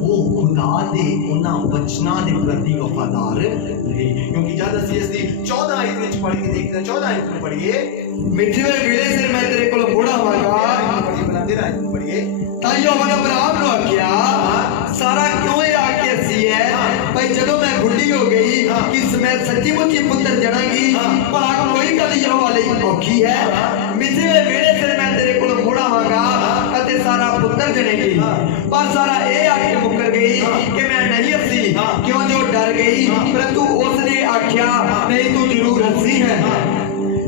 ਉਹ ਖੁਦਾ ਦੇ ਉਹਨਾਂ ਵਚਨਾਂ ਦੇ ਪ੍ਰਤੀ ਵਫਾਦਾਰ ਰਹੇ ਕਿਉਂਕਿ ਜਦ ਅਸੀਂ ਇਸ ਦੀ 14 ਆਇਤ ਵਿੱਚ ਪੜ੍ਹ ਕੇ ਦੇਖਦੇ ਹਾਂ 14 ਆਇਤ ਨੂੰ ਪੜ੍ਹੀਏ ਮਿੱਠੇ ਵੇਲੇ ਸਿਰ ਮੈਂ ਤੇਰੇ ਕੋਲ ਬੁੜਾ ਹੋਵਾਂਗਾ ਪੜ੍ਹੀਏ ਤਾਂ ਯੋਹਨਾ ਅਬਰਾਹਮ ਨੂੰ ਆਖਿਆ ਸਾਰਾ ਕਿਉਂ ਇਹ ਆਖਿਆ ਸੀ ਹੈ ਭਾਈ ਜਦੋਂ ਮੈਂ ਬੁੱਢੀ ਹੋ ਗਈ ਕਿ ਮੈਂ ਸੱਚੀ ਮੁੱਚੀ ਪੁੱਤਰ ਜਣਾਂਗੀ ਭਲਾ ਕੋਈ ਗੱਲ ਯਹੋਵਾ ਲਈ ਔਖੀ ਹੈ। ਮਿੱਠੇ ਵੇਲੇ ਸਿਰ ਮੈਂ ਤੇਰੇ ਕੋਲ ਬੁੜਾ ਹੋਵਾਂਗਾ ਅਤੇ ਸਾਰਾ ਪੁੱਤਰ ਜਣੇਗੀ ਪਰ ਸਾਰਾ ਇਹ ਆਖ ਕੇ ਮੁੱਕਰ ਗਈ ਕਿ ਮੈਂ ਨਹੀਂ ਹੱਸੀ ਕਿਉਂ ਜੋ ਡਰ ਗਈ ਪਰੰਤੂ ਉਸਨੇ ਆਖਿਆ ਨਹੀਂ ਤੂੰ ਜ਼ਰੂਰ ਹੱਸੀ ਹੈ।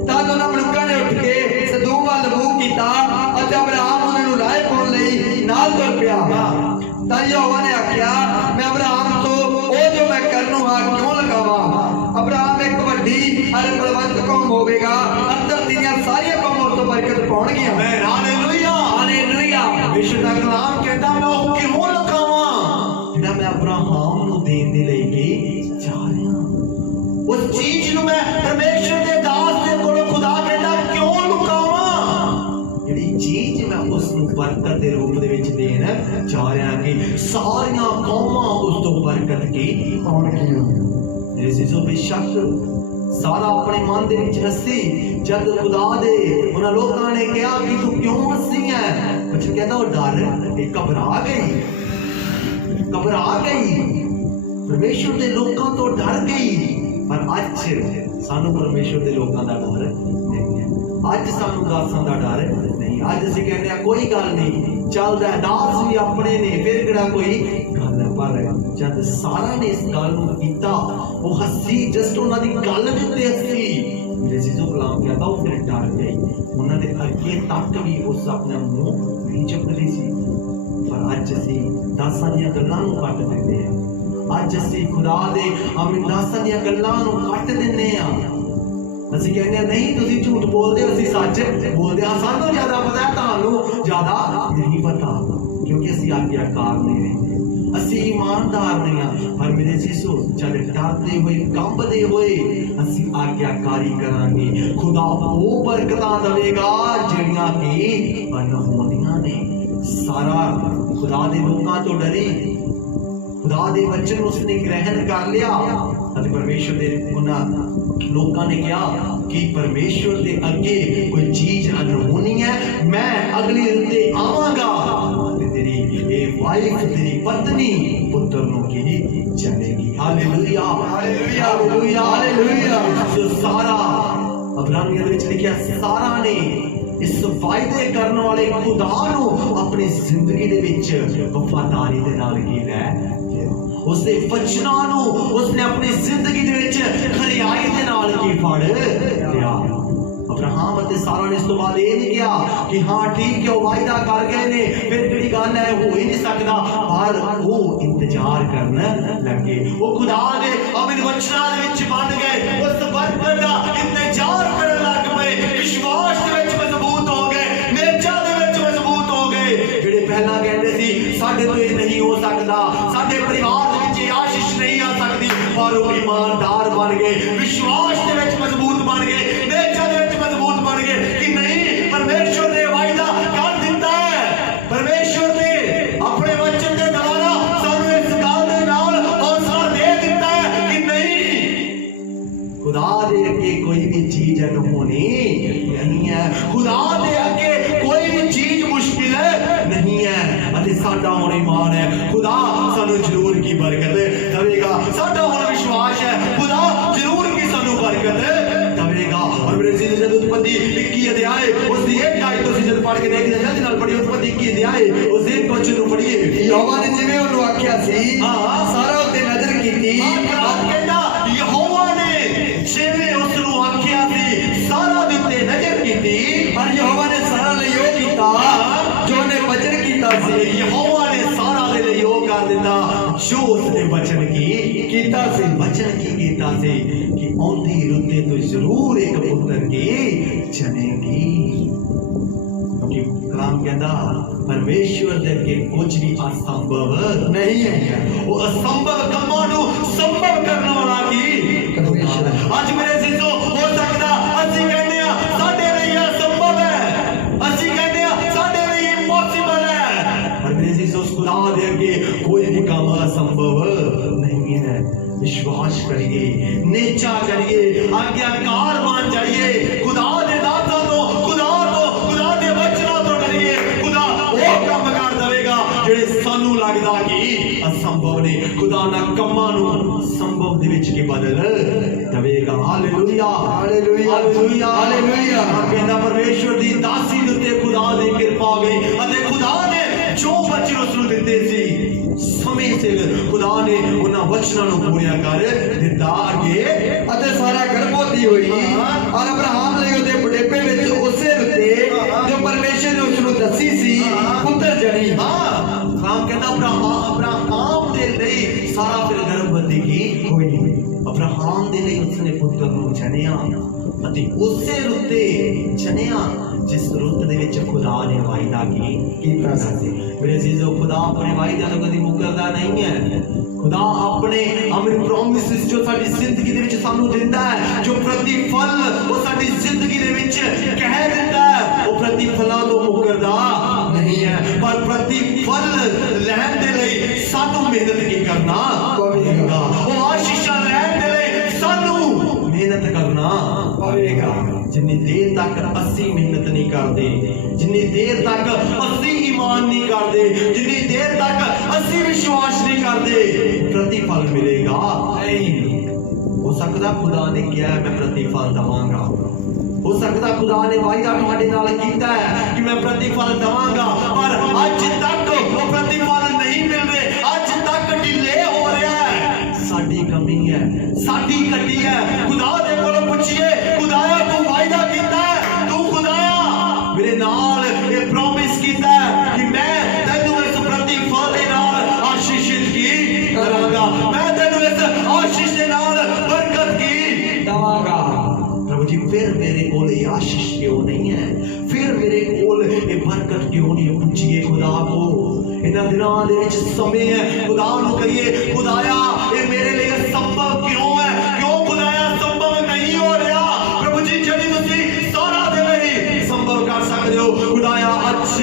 ਤਾਂ ਦੋਨਾਂ ਮਨੁੱਖਾਂ ਨੇ ਉੱਠ ਕੇ ਸਦੋਮ ਵੱਲ ਮੂੰਹ ਕੀਤਾ ਅਤੇ ਅਬਰਾਹਮ ਉਹਨਾਂ ਨੂੰ ਰਾਹ ਪਾਉਣ ਲਈ ਨਾਲ ਤੁਰ ਪਿਆ। ਤਾਂ ਯਹੋਵਾ ਨੇ ਆਖਿਆ ਮੈਂ ਅਬਰਾਹਮ ਤੋਂ ਉਹ ਜੋ ਮੈਂ ਕਰਨੂ ਹਾਂ ਕਿਉਂ ਲਗਾਵਾਂ। ਅਬਰਾਹਮ ਇੱਕ ਵੱਡੀ ਅਤੇ ਬਲਵੰਤ ਕੌਮ ਹੋਵੇਗਾ ਅਤੇ ਧਰਤੀ ਦੀਆਂ ਸਾਰੀਆਂ ਕੌਮਾਂ ਉਸ ਤੋਂ ਬਰਕਤ ਪਾਉਣਗੀਆਂ। Hallelujah hallelujah. ਵਿਸ਼ਵ ਦਾ ਕਲਾਮ ਕਹਿੰਦਾ ਮੈਂ ਉਹ ਕਿਉਂ ਲਗਾਵਾਂ ਜਿਹੜਾ ਮੈਂ ਅਬਰਾਹਮ ਨੂੰ ਦੇਣ ਦੇ ਲਈ ਕਿ ਚਾਹ ਰਿਹਾ ਉਸ ਚੀਜ਼ ਨੂੰ ਮੈਂ ਪਰਮੇਸ਼ਰ ਦੇ ਦਾਸ ਦੇ ਕੋਲੋਂ ਖੁਦਾ ਕਹਿੰਦਾ ਕਿਉਂ ਲੁਕਾਵਾਂ ਜਿਹੜੀ ਚੀਜ਼ ਮੈਂ ਉਸ ਨੂੰ ਬਰਕਤ ਦੇ ਰੂਪ ਦੇ ਵਿੱਚ ਦੇਣ ਚਾਹ ਰਿਹਾ ਕਿ ਸਾਰੀਆਂ ਕੌਮਾਂ ਉਸ ਤੋਂ ਬਰਕਤ ਕੀ ਪਾਉਣਗੀਆਂ। ਮੇਰੇ ਸਿਸੋ ਬੇਸ਼ੱਕ ਸਾਰਾ ਆਪਣੇ ਮਨ ਦੇ ਵਿੱਚ ਹੱਸੀ ਜਦ ਖੁਦਾ ਦੇ ਉਹਨਾਂ ਲੋਕਾਂ ਨੇ ਕਿਹਾ ਕਿ ਤੂੰ ਕਿਉਂ ਹੱਸੀ ਹੈ ਬੱਚਾ ਕਹਿੰਦਾ ਉਹ ਡਰ ਇਹ ਘਬਰਾ ਗਈ ਪਰਮੇਸ਼ਰ ਦੇ ਲੋਕਾਂ ਤੋਂ ਡਰ ਗਈ। ਪਰ ਅੱਜ ਸਾਨੂੰ ਪਰਮੇਸ਼ਰ ਦੇ ਲੋਕਾਂ ਦਾ ਡਰ ਨਹੀਂ ਹੈ, ਅੱਜ ਸਾਨੂੰ ਦਾਸਾਂ ਦਾ ਡਰ ਨਹੀਂ। ਅੱਜ ਅਸੀਂ ਕਹਿੰਦੇ ਆ ਕੋਈ ਗੱਲ ਨਹੀਂ ਚੱਲਦਾ ਦਾਸ ਵੀ ਆਪਣੇ ਨੇ ਫਿਰ ਕਿਹੜਾ ਕੋਈ ਗੱਲ ਹੈ। ਪਰ ਜਦ ਸਾਰਾ ਨੇ ਇਸ ਗੱਲ ਨੂੰ ਕੀਤਾ ਉਹ ਹੱਸੀ ਜਸਟ ਉਹਨਾਂ ਦੀ ਗੱਲ ਦੇ ਉੱਤੇ ਹੱਸੀ। ਮੇਰੇ ਸਿੱਧੂ ਕਲਾਮ ਕਹਿੰਦਾ ਉਹ ਫਿਰ ਡਰ ਗਈ ਉਹਨਾਂ ਦੇ ਅੱਗੇ ਤੱਕ ਵੀ ਉਸ ਆਪਣਾ ਮੂੰਹ ਨਹੀਂ ਚੁੱਕਦੀ ਸੀ। ਪਰ ਅੱਜ ਅਸੀਂ ਦਾਸਾਂ ਦੀਆਂ ਗੱਲਾਂ ਨੂੰ ਕੱਟ ਦਿੰਦੇ ਹਾਂ, ਅੱਜ ਅਸੀਂ ਖੁਦਾ ਦੇ ਦਾਸਾਂ ਦੀਆਂ ਗੱਲਾਂ ਨੂੰ ਕੱਟ ਦਿੰਦੇ ਹਾਂ। ਅਸੀਂ ਕਹਿੰਦੇ ਹਾਂ ਨਹੀਂ ਤੁਸੀਂ ਝੂਠ ਬੋਲਦੇ ਹੋ ਅਸੀਂ ਸੱਚ ਬੋਲਦੇ ਹਾਂ, ਸਾਨੂੰ ਜ਼ਿਆਦਾ ਪਤਾ ਹੈ ਤੁਹਾਨੂੰ ਜ਼ਿਆਦਾ ਨਹੀਂ ਪਤਾ ਕਿਉਂਕਿ ਅਸੀਂ ਆਗਿਆਕਾਰ ਨਹੀਂ ਰਹਿੰਦੇ, ਅਸੀਂ ਇਮਾਨਦਾਰ ਨਹੀਂ ਹਾਂ। ਪਰ ਮੇਰੇ ਸਿਸੋ ਜਦ ਡਰਦੇ ਹੋਏ ਕੰਬਦੇ ਹੋਏ ਅਸੀਂ ਆਗਿਆਕਾਰੀ ਕਰਾਂਗੇ ਖੁਦਾ ਉਹ ਬਰਕਤਾਂ ਦੇਵੇਗਾ ਜਿਹੜੀਆਂ ਕਿ ਅਨਹੋਣੀਆਂ ਨੇ। ਸਾਰਾ ਖੁਦਾ ਦੇ ਲੋਕਾਂ ਤੋਂ ਡਰੀ, ਖੁਦਾ ਦੇ ਵਚਨ ਉਸਨੇ ਗ੍ਰਹਿਣ ਕਰ ਲਿਆ ਅਤੇ ਪਰਮੇਸ਼ਰ ਦੇ ਉਹਨਾਂ ਲੋਕਾਂ ਨੇ ਕਿਹਾ ਕਿ ਪਰਮੇਸ਼ਰ ਦੇ ਅੱਗੇ ਕੋਈ ਚੀਜ਼ ਅਨਹੋਣੀ ਹੈ, ਮੈਂ ਅਗਲੇ ਉੱਤੇ ਆਵਾਂਗਾ ਤੇ ਤੇਰੀ ਇਹ ਵਾਈਫ ਤੇਰੀ ਪਤਨੀ ਪੁੱਤਰ ਨੂੰ ਕੀ ਜਨੇਗੀ। Hallelujah hallelujah hallelujah hallelujah. ਜੋ ਸਾਰਾ ਅਬਰਾਨੀਆਂ ਦੇ ਵਿੱਚ ਲਿਖਿਆ ਸਾਰਾ ਨੇ ਇਸ ਵਾਅਦੇ ਕਰਨ ਵਾਲੇ ਖੁਦਾ ਨੂੰ ਆਪਣੀ ਜ਼ਿੰਦਗੀ ਦੇ ਵਿੱਚ ਵਫਾਦਾਰੀ ਦੇ ਨਾਲ ਕੀ ਲੈ ਉਸਦੇ ਵਚਨਾਂ ਨੂੰ ਉਸਨੇ ਆਪਣੀ ਜ਼ਿੰਦਗੀ ਦੇ ਵਿੱਚ ਖਰਿਆਈ ਦੇ ਨਾਲ ਕੀ ਫੜ ਲਿਆ। ਅਬਰਾਹਮ ਅਤੇ ਸਾਰਾ ਨੇ ਇਸ ਤੋਂ ਬਾਅਦ ਇਹ ਨਹੀਂ ਕਿਹਾ ਕਿ ਹਾਂ ਠੀਕ ਹੈ ਉਹ ਵਾਅਦਾ ਕਰ ਗਏ ਨੇ ਫਿਰ ਕਿਹੜੀ ਗੱਲ ਹੈ ਹੋ ਹੀ ਨਹੀਂ ਸਕਦਾ, ਪਰ ਉਹ ਇੰਤਜ਼ਾਰ ਕਰਨ ਲੱਗੇ। ਉਹ ਖੁਦਾ ਦੇ ਆਪਣੇ ਵਚਨਾਂ ਦੇ ਵਿੱਚ ਬਣ ਗਏ, ਉਸ ਬਰਕਤ ਦਾ ਇੰਤਜ਼ਾਰ ਕਰਨ ਲੱਗ ਪਏ, ਵਿਸ਼ਵਾਸ ਦੇ ਵਿੱਚ ਮਜ਼ਬੂਤ ਹੋ ਗਏ, ਨੇਚਾ ਦੇ ਵਿੱਚ ਮਜ਼ਬੂਤ ਹੋ ਗਏ। ਜਿਹੜੇ ਪਹਿਲਾਂ ਕਹਿੰਦੇ ਸੀ ਸਾਡੇ ਤੋਂ ਇਹ ਨਹੀਂ ਹੋ ਸਕਦਾ, ਸਾਡੇ ਪਰਿਵਾਰ ਦੇ ਵਿੱਚ ਇਹ ਆਸ਼ੀਸ਼ ਨਹੀਂ ਆ ਸਕਦੀ, पर वो ईमानदार बन गए, विश्वास के विच मजबूत बन गए, नेचर के विच मजबूत बन गए कि नहीं परमेश्वर ने वायदा कर दिता है, परमेश्वर ने अपने वचन के द्वारा सानू इस गल दे नाल हौसला दे दिता है कि नहीं खुदा दे अगे कोई भी चीज अनहोनी नहीं है, खुदा दे अगे कोई भी चीज मुश्किल नहीं है। अते साडा हुण ईमान है, खुदा सानू जरूर की बरकत देवेगा, साडा हुण विश्वास है, खुदा जरूर की सानू बरकत देवेगा। और मेरे जी जब उत्पत्ति 21 अध्याय उसकी एक आयत तो जब पढ़ के देखते हैं जल्दी नाल पढ़िए उत्पत्ति 21 अध्याय उस एक वचन ਨੂੰ पढ़िए। यहोवा ने जिवें ਉਹਨੂੰ ਆਖਿਆ ਸੀ ਸਾਰਾ ਉੱਤੇ ਨਜ਼ਰ ਕੀਤੀ ਕਹਿੰਦਾ ਯਹੋਵਾ ਨੇ ਜਿਵੇਂ ਉਸ ਨੂੰ ਆਖਿਆ ਸੀ ਸਾਰਾ ਦੇ ਉੱਤੇ ਨਜ਼ਰ ਕੀਤੀ और यहोवा ने सारा ਲਈ ਉਹ ਕੀਤਾ ਜੋ ਉਹਨੇ ਵਚਨ ਕੀਤਾ ਸੀ। यहोवा ने सारा दे लिए ਉਹ ਕਰ ਦਿੱਤਾ ਜੋ ਉਸਨੇ वचन की ਕੀਤਾ ਸੀ। वचन की कीता से कि औंधी रुते तो जरूर एक पुत्र की जनेगी, क्योंकि कलाम कहता परमेश्वर दे अगे कुछ भी असंभव नहीं है। वो असंभव कामां नू संभव करने वाला की परमेश्वर है। आज मेरे जीजो हो सकता ਅਸੀਂ ਕਹਿੰਦੇ ਆ ਸਾਡੇ ਲਈ असंभव है, ਅਸੀਂ ਕਹਿੰਦੇ ਆ ਸਾਡੇ ਲਈ इम्पॉसिबल है, पर मेरे जीजो खुदा दे अगे कोई भी काम असंभव नहीं है। विश्वास करिए, नेचा करिए, आज्ञाकार बन जाइए, खुदा दे दाता तो खुदा दे वचना तो डरिए, खुदा वो काम कर देगा जेड़े सानू लगदा कि असंभव ने, खुदा ना कम्मां नू संभव दे विच के बदल देवेगा। Hallelujah hallelujah hallelujah hallelujah. कहंदा परमेश्वर दी दासी दे उत्ते खुदा दी कृपा हो गई अते खुदा ने जो वचन उस नू दित्ते सी समय सिर खुदा ने उन्हां वचनां नू पूरा कर दित्ता अगे ਅਤੇ ਸਾਰਾ ਗਰਭਵਤੀ ਹੋਈ ਔਰ ਅਬਰਾਹਮ ਲਈ ਉਹਦੇ ਬੁਢੇਪੇ ਵਿੱਚ ਉਸੇ ਰੁੱਤੇ ਜੋ ਪਰਮੇਸ਼ਰ ਨੇ ਉਸ ਨੂੰ ਦੱਸੀ ਸੀ ਪੁੱਤਰ ਜਣੀ। राम कहता अब्राहम दे लई सारा फिर गर्भवती की होई, अब्राहम दे लई उसने पुत्र नू जनिया अते उसे रुते जनिया जिस रुत दे विच खुदा ने वायदा कीता सी। मेरे अजीजो खुदा अपने वायदा तो कदी मुकरदा नहीं है, खुदा अपने अमर प्रॉमिसेस जो साडी जिंदगी दे विच सानू दिंदा है, जो प्रतिफल वो साडी जिंदगी दे विच कह दिंदा है, वो प्रतिफलां तो मुकरदा नहीं है, पर प्रतिफल लैण दे लई सानू मेहनत की करना पवेगा, वो आशीषां लैण दे लई सानू मेहनत करना पवेगा। जिन्नी देर तक असी मेहनत नहीं करते, जिन्नी देर तक असी ईमान नहीं करते, जिन्नी देर तक असी विश्वास नहीं करते प्रतिफल मिलेगा नहीं। हो सकता खुदा ने किया है मैं प्रतिफल दवांगा, हो सकता खुदा ने वायदा तुहाडे नाल कीता है कि मैं प्रतिफल दवांगा, पर अज तक वो प्रतिफल नहीं मिल रहे, अज तक डिले हो रहा है। साडी कमी है, साडी कटी है। खुदा दे कोलों पुछिए खुदाया तू वायदा कीता है, तू खुदाया मेरे नाल ये प्रॉमिस कीता है कि मैं तैनू इस प्रतिफल दे नाल आशीषित की करांगा, मैं तैनू इस आशीष दे नाल बरकत की दवांगा। प्रभु जी फिर मेरे कोल ये आशीष क्यों नहीं है, फिर मेरे कोल ये बरकत क्यों नहीं पूछिए खुदा को। इन्हां दिनां दे विच समय है, खुदा नूं कहिए खुदाया ये मेरे लिए संभव क्यों है, क्यों खुदाया संभव नहीं हो रहा। प्रभु जी जड़ी तुसी सारा दे लई संभव कर सकदे हो, खुदाया अज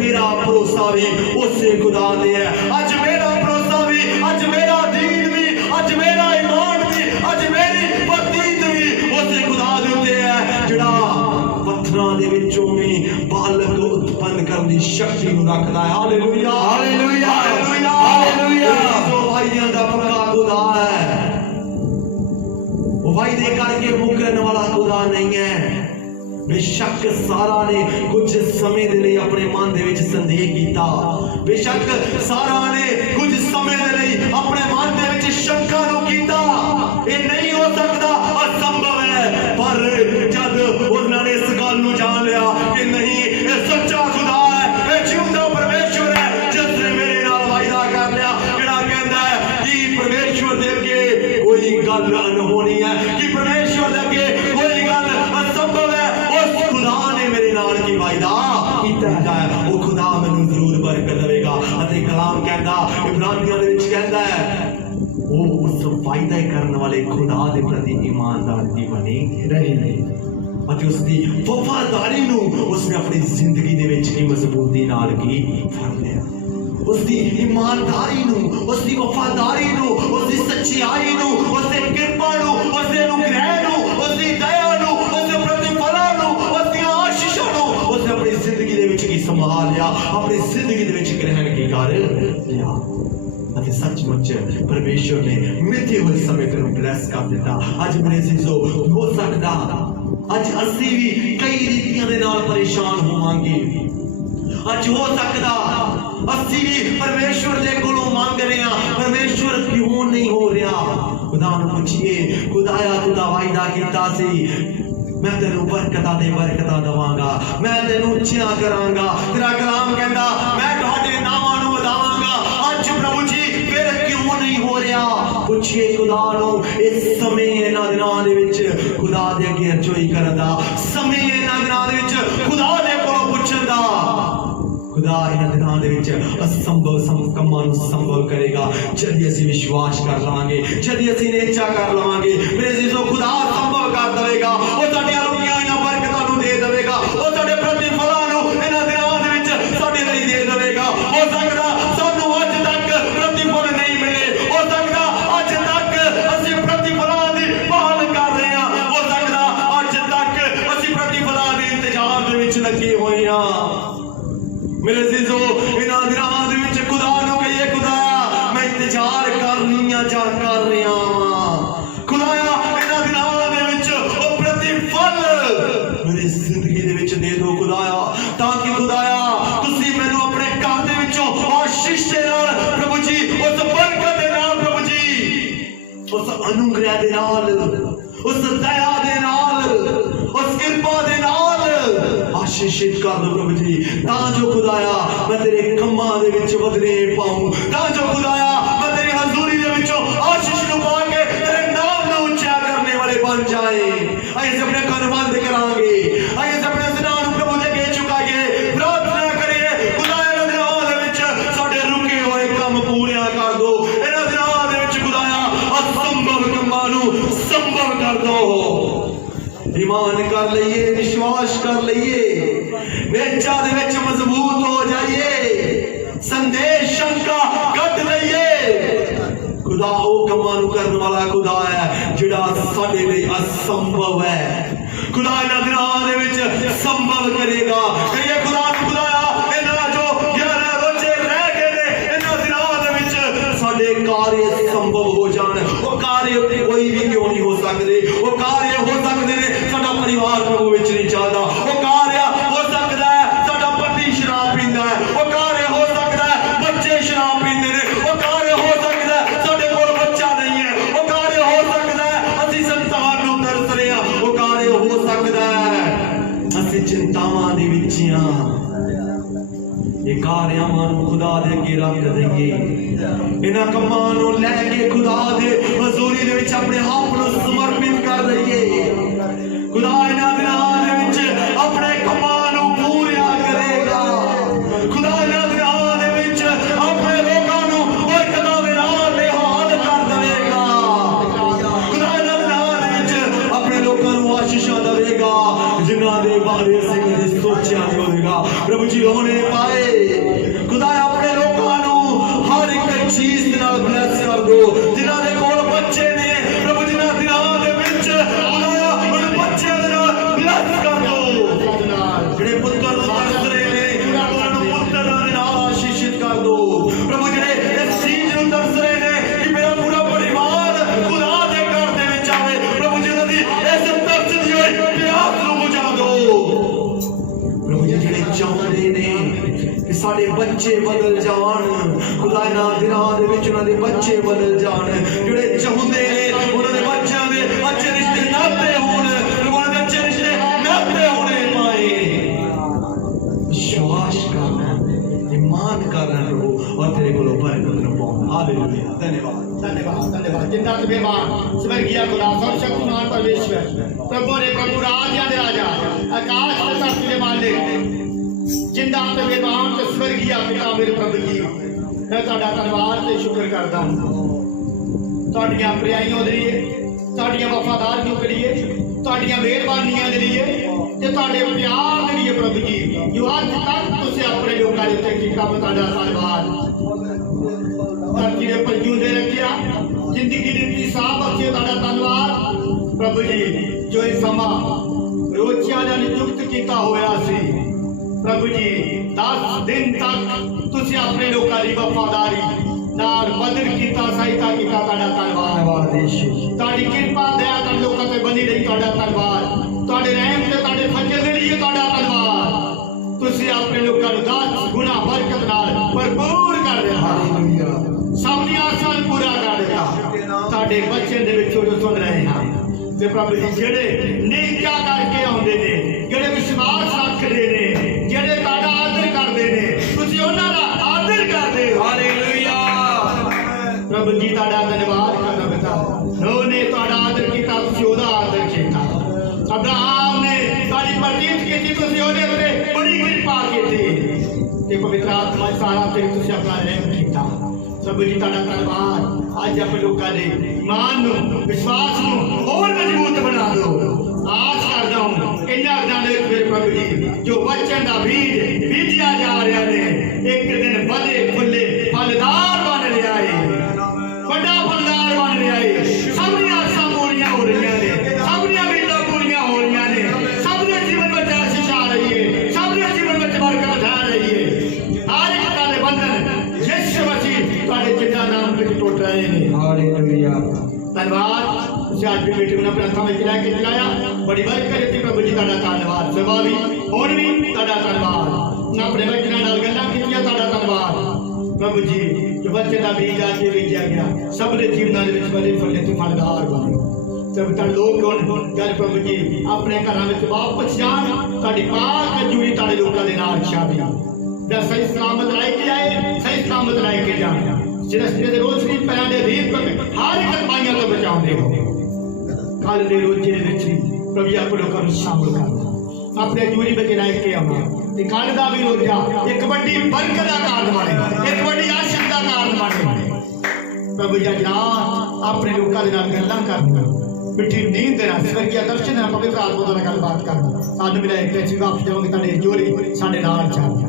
मेरा भरोसा भी उसे खुदा दे है, अज मेरा भरोसा भी, अज मेरा दीन भी, अज मेरा ईमान भी, अज मेरी बतीत भी उसे खुदा दे उत्ते है जिहड़ा पत्थरां दे विचों भी बालक उत्पन्न करन दी शक्ति नूं रखदा है। Hallelujah hallelujah hallelujah hallelujah. जो वायदे दा पक्का खुदा है, वो वायदे करके मुकरने वाला खुदा नहीं है। बेशक सारा ने कुछ समय दे लिए अपने मन दे विच संदेह कीता, बेशक सारा ने कुछ समय दे लिए अपने मन दे विच शंका नूं कीता, ये नहीं हो सकता, असंभव है। पर जद उन्होंने इस गल नूं जान लिया कि नहीं ये सच्चा खुदा है, ये जिंदा परमेश्वर है, जिसने मेरे नाल वायदा कर लिया, जिहड़ा कहंदा है कि परमेश्वर दे अगे कोई गल अनहोनी है, कि परमेश्वर दे अगे कोई गल असंभव है, उस खुदा ने मेरे नाल की वायदा कीता है, वो खुदा मैनूं जरूर बरकत देवेगा। अते कलाम कहंदा इब्रानियां दे विच कहंदा है वो उस वायदा करने वाले खुदा के प्रति ईमानदार की बनी रहे ਅਤੇ ਉਸ ਦੀ ਵਫਾਦਾਰੀ ਨੂੰ ਉਸਨੇ ਆਪਣੀ ਜ਼ਿੰਦਗੀ ਦੇ ਵਿੱਚ ਕੀ ਮਜ਼ਬੂਤੀ ਨਾਲ ਕੀ ਫੜ ਲਿਆ। ਉਸ ਦੀ ਇਮਾਨਦਾਰੀ ਨੂੰ, ਉਸ ਦੀ ਵਫਾਦਾਰੀ ਨੂੰ, ਉਸ ਦੀ ਸੱਚਾਈ ਨੂੰ, ਉਸ ਦੀ ਕਿਰਪਾ ਨੂੰ, ਉਸ ਦੇ ਅਨੁਗ੍ਰਹਿ ਨੂੰ, ਉਸ ਦੀ ਦਇਆ ਨੂੰ, ਉਸ ਦੇ ਪ੍ਰਤੀਫਲਾਂ ਨੂੰ, ਉਸ ਦੀਆਂ ਆਸ਼ੀਸ਼ਾਂ ਨੂੰ ਉਸਨੇ ਆਪਣੀ ਜ਼ਿੰਦਗੀ ਦੇ ਵਿੱਚ ਕੀ ਸੰਭਾਲ ਲਿਆ, ਆਪਣੀ ਜ਼ਿੰਦਗੀ ਦੇ ਵਿੱਚ ਗ੍ਰਹਿਣ ਕੀ ਕਰ ਲਿਆ। ਅਤੇ ਸੱਚਮੁੱਚ ਪਰਮੇਸ਼ਵਰ ਨੇ ਮਿੱਥੇ ਹੋਏ ਸਮੇਂ ਨੂੰ ਬਲੈਸ ਕਰ ਦਿੱਤਾ। ਅੱਜ ਮੇਰੇ ਅਜ਼ੀਜ਼ੋ ਹੋ ਸਕਦਾ ਅੱਜ ਅਸੀਂ ਵੀ ਕਈ ਰੀਤੀਆਂ ਦੇ ਨਾਲ ਪਰੇਸ਼ਾਨ ਹੋਵਾਂਗੇ। ਅੱਜ ਹੋ ਸਕਦਾ ਅਸੀਂ ਵੀ ਪਰਮੇਸ਼ਵਰ ਦੇ ਕੋਲੋਂ ਮੰਗ ਰਹੇ ਹਾਂ, ਪਰਮੇਸ਼ਵਰ ਕਿਉਂ ਨਹੀਂ ਹੋ ਰਿਹਾ। ਖੁਦਾ ਨੂੰ ਪੁੱਛੀਏ, ਖੁਦਾਇਆ ਤੂੰ ਤਾਂ ਵਾਅਦਾ ਕੀਤਾ ਸੀ मैं तेनू बरकतां दे बरकतां दवांगा, मैं तेनू उच्चियां करांगा। तेरा कलाम कहंदा मैं तुहाडे नावां नूं वधावांगा। अज प्रभु जी फिर क्यों नहीं हो रहा? पुछिए खुदा नूं। इस समय इन्हां दिनां दे विच खुदा दे अगे अर्जोई करन दा समय, इन्हां दिनां दे विच खुदा दे कोलों पुछण दा। खुदा इन्हां दिनां दे विच असंभव कम्मां नूं संभव करेगा जदि असीं विश्वास कर लवांगे, जदि असीं नेचा कर लवांगे। मेरे अजीजों खुदा संभव कर देगा, वो साडियां रुकियां होईयां बरकतां नूं दे देगा, वो साडे प्रतिफलां नूं इन्हां दिनां दे विच साडे लई दे देगा। हो सकदा सानूं अज तक प्रतिफल नहीं मिले, हो सकदा अज तक असीं प्रतिफलां दी भाल कर रहे हां, हो सकदा अज तक असीं प्रतिफलां दे इंतजार दे विच लगे होए हां। मेरे अजीजों इन्हां दिनां दे विच खुदा नूं कहिए खुदाया मैं इंतजार कर रही हां जा कर रहा हां। खुदाया इन्हां दिनां दे विच ओ प्रतिफल मेरी जिंदगी दे विच दे दो खुदाया, ताकि खुदाया तुसीं मैनूं अपने घर दे विचों आशीष दे नाल प्रभु जी, उस बरकत दे नाल प्रभु जी, उस अनुग्रह दे नाल, उस दया दे नाल, उस कृपा दे नाल आशीषित कर दो प्रभु जी। तां जो खुदाया मैं तेरे कम्मां दे विच वधने पाऊं, तां जो खुदाया मैं तेरी हजूरी दे विचों आशीष नूं पा के तेरे नाम नूं ऊंचा करने वाले बन जाए। आइए अपने कान बंद करांगे, आइए अपने सिरां नूं प्रभु दे अगे झुकाइए, प्रार्थना करिए। खुदाया इन्हां दिनां दे विच साडे रुके होए काम पूरे कर दो। इन्हां दिनां दे विच खुदाया असंभव कम्मां नूं संभव कर दो। ईमान कर लईए, विश्वास कर लईए, नेचा दे विच मजबूत हो जाइए, संदेश शंका कट लईए। खुदा ओ कमां नूं करन वाला खुदा है जिहड़ा साडे लई असंभव है। खुदा इन्हां दिनां दे विच संभव करेगा। कहिए खुदा नूं खुदाया इन्हां जो 11 रोजे रह गए ने इन्हां दिनां दे विच साडे कार्य संभव हो जाण। ओ कार्य कोई भी क्यों नहीं हो सकदे, ओ कार्य हो सकदे ने साडा परिवार प्रभु विच नहीं चलदा, ओ कार्य हो सकदा है साडा पति शराब पींदा है, ओ कार्य हो सकदा है बच्चे शराब पींदे ने, ओ कार्य हो सकदा है साडे कोल बच्चा नहीं है, ओ कार्य हो सकदा है असीं संसार नूं तरस रहे हां, ओ कार्य हो सकदा है असीं चिंतावां दे विच हां। ये कार्यां नूं खुदा दे अगे रख दईए, इन्हां कम्मां नूं लै के खुदा दे हजूरी दे विच अपने आप नूं समर्पित कर दईए। खुदा इन्हां दिनां दे विच अपने कम्मां नूं पूरा करेगा। खुदा इन्हां दिनां दे विच अपने लोकां नूं बरकतां दे नाल निहाल कर देवेगा। खुदा इन्हां दिनां दे विच अपने लोकां नूं आशीषां देवेगा जिन्हां दे बारे असीं कदे सोचिया नहीं होवेगा। प्रभु जी होने पाए खुदा अपने लोकां नूं हर एक चीज दे नाल ब्लेस कर दो। जिन्हां दे कोल बच्चे ने प्रभु जिन्हां दिनां दे विच खुदाया उन बच्चेआं दे नाल ब्लेस कर दो। जिहड़े पुत्तर नूं तरस रहे ने उन्हां नूं पुत्तर दे नाल आशीषित कर दो। प्रभु जिहड़े इस चीज नूं तरस रहे ने कि मेरा पूरा परिवार खुदा दे घर दे विच आवे, प्रभु जी उन्हां दी इस तरस दी होई प्यास नूं बुझा दो। प्रभु जी जिहड़े चाहुंदे ने कि साडे बच्चे बदल जाण, खुदा इन्हां दिनां दे विच उन्हां दे बच्चे बदल जाण। जिहड़े चाहुंदे ने उन्हां दे बच्चेआं दे अच्छे रिश्ते नाते होण, उन्हां दे अच्छे रिश्ते नाते होने पाए। विश्वास करना, ईमान करना प्रभु और तेरे कोलों बरकत नूं पाउण। हालेलुया। धन्यवाद धन्यवाद धन्यवाद। जिंदा ते बेमान स्वर्गीय खुदा सर्वशक्तिमान परमेश्वर प्रभु रे प्रभु राजा दे राजा आकाश ते धरती दे मालिक जिंदा ते बेमान ते स्वर्गीय पिता मेरे प्रभु जी मैं तुहाडा धन्यवाद ते शुक्र करदा हां ਤੁਹਾਡੀਆਂ ਪ੍ਰਿਆਈਆਂ ਦੇ ਲਈ, ਤੁਹਾਡੀਆਂ ਵਫਾਦਾਰੀਆਂ ਦੇ ਲਈ, ਤੁਹਾਡੀਆਂ ਮਿਹਰਬਾਨੀਆਂ ਦੇ ਲਈ ਤੇ ਤੁਹਾਡੇ ਪਿਆਰ ਦੇ ਲਈ ਪ੍ਰਭੂ ਜੀ, ਜੋ ਅੱਜ ਤੱਕ ਤੁਸੀਂ ਆਪਣੇ ਲੋਕਾਂ ਦੇ ਉੱਤੇ ਕੀਤਾ, ਤੁਹਾਡਾ ਧੰਨਵਾਦ। ਧਰਤੀ ਦੇ ਉੱਪਰ ਜਿਉਂਦੇ ਰੱਖਿਆ, ਜ਼ਿੰਦਗੀ ਦਿੱਤੀ, ਸਾਹ ਬਖਸ਼ੇ, ਤੁਹਾਡਾ ਧੰਨਵਾਦ ਪ੍ਰਭੂ ਜੀ। ਜੋ ਇਹ ਸਮਾਂ ਰੋਜ਼ਿਆਂ ਦਾ ਨਿਯੁਕਤ ਕੀਤਾ ਹੋਇਆ ਸੀ ਪ੍ਰਭੂ ਜੀ, 10 ਦਿਨ ਤੱਕ ਤੁਸੀਂ ਆਪਣੇ ਲੋਕਾਂ ਦੀ ਵਫਾਦਾਰੀ ਨਾਲ ਬਦਲ ਕੀਤਾ, ਸਹਾਇਤਾ ਕੀਤਾ, ਤੁਹਾਡਾ ਧੰਨਵਾਦ। ਤੁਹਾਡੀ ਕਿਰਪਾ ਦਇਆ ਤੁਹਾਡੇ ਲੋਕਾਂ ਤੇ ਬਣੀ ਰਹੀ, ਤੁਹਾਡਾ ਧੰਨਵਾਦ। ਤੁਹਾਡੇ ਰਹਿਮ ਤੇ ਤੁਹਾਡੇ ਫਜ਼ਲ ਦੇ ਲਈ ਤੁਹਾਡਾ ਧੰਨਵਾਦ। ਤੁਸੀਂ ਆਪਣੇ ਲੋਕਾਂ ਨੂੰ 10 ਗੁਣਾ ਬਰਕਤ ਨਾਲ ਭਰਪੂਰ ਕਰ ਦਿੱਤਾ, ਸਭ ਦੀਆਂ ਆਸਾਂ ਨੂੰ ਪੂਰਾ ਕਰ ਦਿੱਤਾ। ਤੁਹਾਡੇ ਬੱਚੇ ਦੇ ਵਿੱਚੋਂ ਜੋ ਸੁਣ ਰਹੇ ਹਾਂ ਤੇ ਪ੍ਰਭੂ ਜੀ, ਜਿਹੜੇ ਨੇਕਿਆ ਕਰਕੇ ਆਉਂਦੇ ਨੇ, ਜਿਹੜੇ ਵਿਸ਼ਵਾਸ ਰੱਖਦੇ ਨੇ, ਜਿਹੜੇ ਤੁਹਾਡਾ ਆਦਰ ਕਰਦੇ ਨੇ, ਤੁਸੀਂ ਉਹਨਾਂ ਦਾ ਆਦਰ ਕਰਦੇ ਹੋ। ਹਾਲੇਲੂਇਆ ਪ੍ਰਭੂ ਜੀ, ਤੁਹਾਡਾ ਧੰਨਵਾਦ ਕਰਦਾ ਪਿਤਾ। ਉਹਨੇ ਤੁਹਾਡਾ ਆਦਰ ਕੀਤਾ, ਤੁਸੀਂ ਉਹਦਾ ਆਦਰ ਕੀਤਾ। ਅਬਰਾਹਮ ਨੇ ਤੁਹਾਡੀ ਪ੍ਰਤੀਤ ਕੀਤੀ, ਤੁਸੀਂ ਉਹਦੇ ਉੱਤੇ ਬੜੀ ਕਿਰਪਾ ਕੀਤੀ ਤੇ ਪਵਿੱਤਰ ਆਤਮਾ ਸਾਰਾ ਤੇ ਤੁਸੀਂ ਆਪਣਾ ਰਹਿਮ ਕੀਤਾ। ਪ੍ਰਭੂ ਜੀ, ਤੁਹਾਡਾ ਧੰਨਵਾਦ। ਅੱਜ ਆਪਣੇ ਲੋਕਾਂ ਦੇ ਇਮਾਨ ਨੂੰ, ਵਿਸ਼ਵਾਸ ਨੂੰ ਹੋਰ ਮਜ਼ਬੂਤ ਬਣਾ ਦਿਓ। ਆਸ ਕਰਦਾ ਹਾਂ ਇਹਨਾਂ ਦਿਨਾਂ ਦੇ ਵਿੱਚ ਮੇਰੇ ਪ੍ਰਭੂ ਜੀ, ਜੋ ਵਚਨ ਦਾ ਬੀਜ ਬੀਜਿਆ ਜਾ ਰਿਹਾ ਨੇ, ਇੱਕ ਦਿਨ ਵਧੇ ਫੁੱਲੇ ਫਲਦਾਰ ਬਣ ਰਿਹਾ ਹੈ, ਵੱਡਾ ਫਲਦਾਰ ਬਣ ਰਿਹਾ ਹੈ। ਸਭ ਦੀਆਂ ਆਸਾਂ ਪੂਰੀਆਂ ਹੋ ਰਹੀਆਂ ਨੇ, ਸਭ ਦੀਆਂ ਉਮੀਦਾਂ ਪੂਰੀਆਂ ਹੋ ਰਹੀਆਂ ਨੇ, ਸਭ ਦੇ ਜੀਵਨ ਵਿੱਚ ਆਸ਼ੀਸ਼ ਆ ਰਹੀ ਹੈ, ਸਭ ਦੇ ਜੀਵਨ ਵਿੱਚ ਬਰਕਤ ਆ ਰਹੀ ਹੈ। ਹਰ ਇੱਕ ਦਾ ਬੰਧਨ ਯਿਸੂ ਮਸੀਹ ਤੁਹਾਡੇ ਚਿੱਟਾ ਨਾਮ ਵਿੱਚ ਟੁੱਟ ਰਹੇ ਨੇ। ਹਾਲੇਲੂਇਆ ਧੰਨਵਾਦ। ਤੁਸੀਂ ਅੱਜ ਵੀ ਮੀਟਿੰਗ ਨੂੰ ਆਪਣੇ ਹੱਥਾਂ ਵਿੱਚ ਲੈ ਕੇ ਚਲਾਇਆ, ਬੜੀ ਬਰਕਤ ਦਿੱਤੀ ਪ੍ਰਭੂ ਜੀ, ਤੁਹਾਡਾ ਧੰਨਵਾਦ। ਸਭਾ ਵੀ ਹੁਣ ਵੀ ਤੁਹਾਡਾ ਧੰਨਵਾਦ। ਆਪਣੇ ਬੱਚਿਆਂ ਨਾਲ ਗੱਲਾਂ ਕੀਤੀਆਂ, ਤੁਹਾਡਾ ਧੰਨਵਾਦ ਪ੍ਰਭੂ ਜੀ। ਜੋ ਬੱਚੇ ਦਾ ਬੀਜ ਅੱਜ ਬੀਜਿਆ ਗਿਆ, ਸਭ ਦੇ ਜੀਵਨਾਂ ਦੇ ਵਿੱਚ ਵਧੇ ਫੁੱਲੇ ਤੇ ਫਲਦਾਰ ਬਣੇ। ਸਭ ਤਾਂ ਲੋਕ ਹੁਣ ਜਦ ਪ੍ਰਭੂ ਜੀ ਆਪਣੇ ਘਰਾਂ ਵਿੱਚ ਵਾਪਸ ਜਾਣ, ਤੁਹਾਡੀ ਪਾਕ ਹਜ਼ੂਰੀ ਤੁਹਾਡੇ ਲੋਕਾਂ ਦੇ ਨਾਲ ਛਾਵੇ। ਜਾਂ ਸਹੀ ਸਲਾਮਤ ਲੈ ਕੇ ਆਏ, ਸਹੀ ਸਲਾਮਤ ਲੈ ਕੇ ਜਾਣ। ਰਸਤੇ ਦੇ ਰੋਸ਼ਨੀ ਪੈਰਾਂ ਦੇ ਦੀਪਕ ਹਰ ਇੱਕ ਪਾਈਆਂ ਤੋਂ ਬਚਾਉਂਦੇ ਹੋ। ਕੱਲ ਦੇ ਰੋਜ਼ੇ ਦੇ ਵਿੱਚ ਪ੍ਰਭੂ ਜੀ ਆਪਣੇ ਲੋਕਾਂ ਨੂੰ ਸ਼ਾਮਲ ਕਰਨਾ, ਆਪਣੇ ਜੂਰੀ ਵਿੱਚ ਲੈ ਕੇ ਆਉਣਾ ਤੇ ਕੱਲ ਦਾ ਵੀ ਰੋਜ਼ਾ ਇੱਕ ਵੱਡੀ ਬਰਕਤ ਦਾ ਕਾਰਨ ਬਣੇ, ਇੱਕ ਵੱਡੀ ਆਸ਼ੀਸ਼ ਦਾ ਕਾਰਨ ਬਣੇ। ਪ੍ਰਭੂ ਜੀ, ਅੱਜ ਰਾਤ ਆਪਣੇ ਲੋਕਾਂ ਦੇ ਨਾਲ ਗੱਲਾਂ ਕਰਨੀਆਂ, ਮਿੱਠੀ ਨੀਂਦ ਦੇਣਾ, ਸਵਰਗੀ ਦਰਸ਼ਨ ਨਾਲ ਪਵਿੱਤਰ ਆਤਮਾ ਨਾਲ ਗੱਲਬਾਤ ਕਰਨਾ। ਸਾਨੂੰ ਮਿਲਿਆ ਇੱਕ ਅਸੀਂ ਵਾਪਸ ਜਾਵਾਂਗੇ, ਤੁਹਾਡੇ ਜੋਰੀ ਸਾਡੇ ਨਾਲ ਚੱਲ।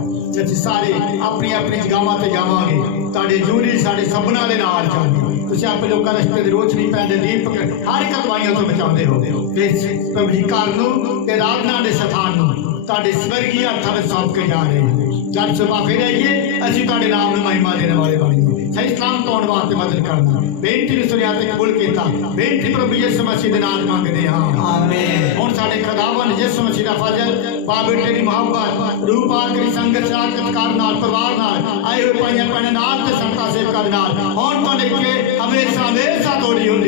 ਅਸੀਂ ਸਾਰੇ ਆਪਣੀ ਆਪਣੀ ਜਗ੍ਹਾਵਾਂ ਤੇ ਜਾਵਾਂਗੇ, ਤੁਹਾਡੇ ਜੂਰੀ ਸਾਡੇ ਸਭਨਾਂ ਦੇ ਨਾਲ ਚੱਲ। ਤੁਸੀਂ ਆਪਣੇ ਲੋਕਾਂ ਦੇ ਰਸਤੇ ਦੇ ਰੋਸ਼ਨੀ ਪੈਂਦੇ ਦੀਪਕ ਹਰ ਇੱਕ ਦਵਾਈਆਂ ਤੋਂ ਬਚਾਉਂਦੇ ਹੋ। ਤੇ ਪ੍ਰਭੂ ਜੀ, ਘਰ ਨੂੰ ਤੇ ਰਾਧਨਾ ਦੇ ਸਥਾਨ ਨੂੰ ਤੁਹਾਡੇ ਸਵਰਗੀ ਹੱਥਾਂ ਵਿੱਚ ਸੌਂਪ ਕੇ ਜਾ ਰਹੇ ਹਾਂ। ਜਦ ਸੁਭਾ ਫਿਰ ਆਈਏ, ਅਸੀਂ ਤੁਹਾਡੇ ਨਾਮ ਨੂੰ ਮਹਿਮਾ ਦੇਣ ਵਾਲੇ ਬਣੀਏ। ਸਹੀ ਸਲਾਮ ਪਾਉਣ ਵਾਸਤੇ ਮਦਦ ਕਰਨਾ। ਬੇਨਤੀ ਨੂੰ ਸੁਣਿਆ ਤੇ ਕਬੂਲ ਕੀਤਾ। ਬੇਨਤੀ ਪ੍ਰਭੂ ਯਿਸੂ ਮਸੀਹ ਦੇ ਨਾਮ ਮੰਗਦੇ ਹਾਂ, ਆਮੀਨ। ਹੁਣ ਸਾਡੇ ਖੁਦਾਵੰਦ ਯਿਸੂ ਮਸੀਹ ਦਾ ਫਜ਼ਲ, ਬਾਬੇ ਦੀ ਮੁਹੱਬਤ, ਰੂਹ ਪਾਕ ਦੀ ਸੰਗਤ, ਸਤਿਕਾਰ ਨਾਲ, ਪਰਿਵਾਰ ਨਾਲ, ਆਏ ਹੋਏ ਭਾਈਆਂ ਭੈਣਾਂ ਨਾਲ ਤੇ ਸੰਤਾਂ ਸੇਵਕਾਂ ਦੇ ਨਾਲ ਹੁਣ ਤੋਂ ਲੈ ਕੇ ਹਮੇਸ਼ਾ ਹਮੇਸ਼ਾ ਤੋੜੀ ਹੁੰਦੀ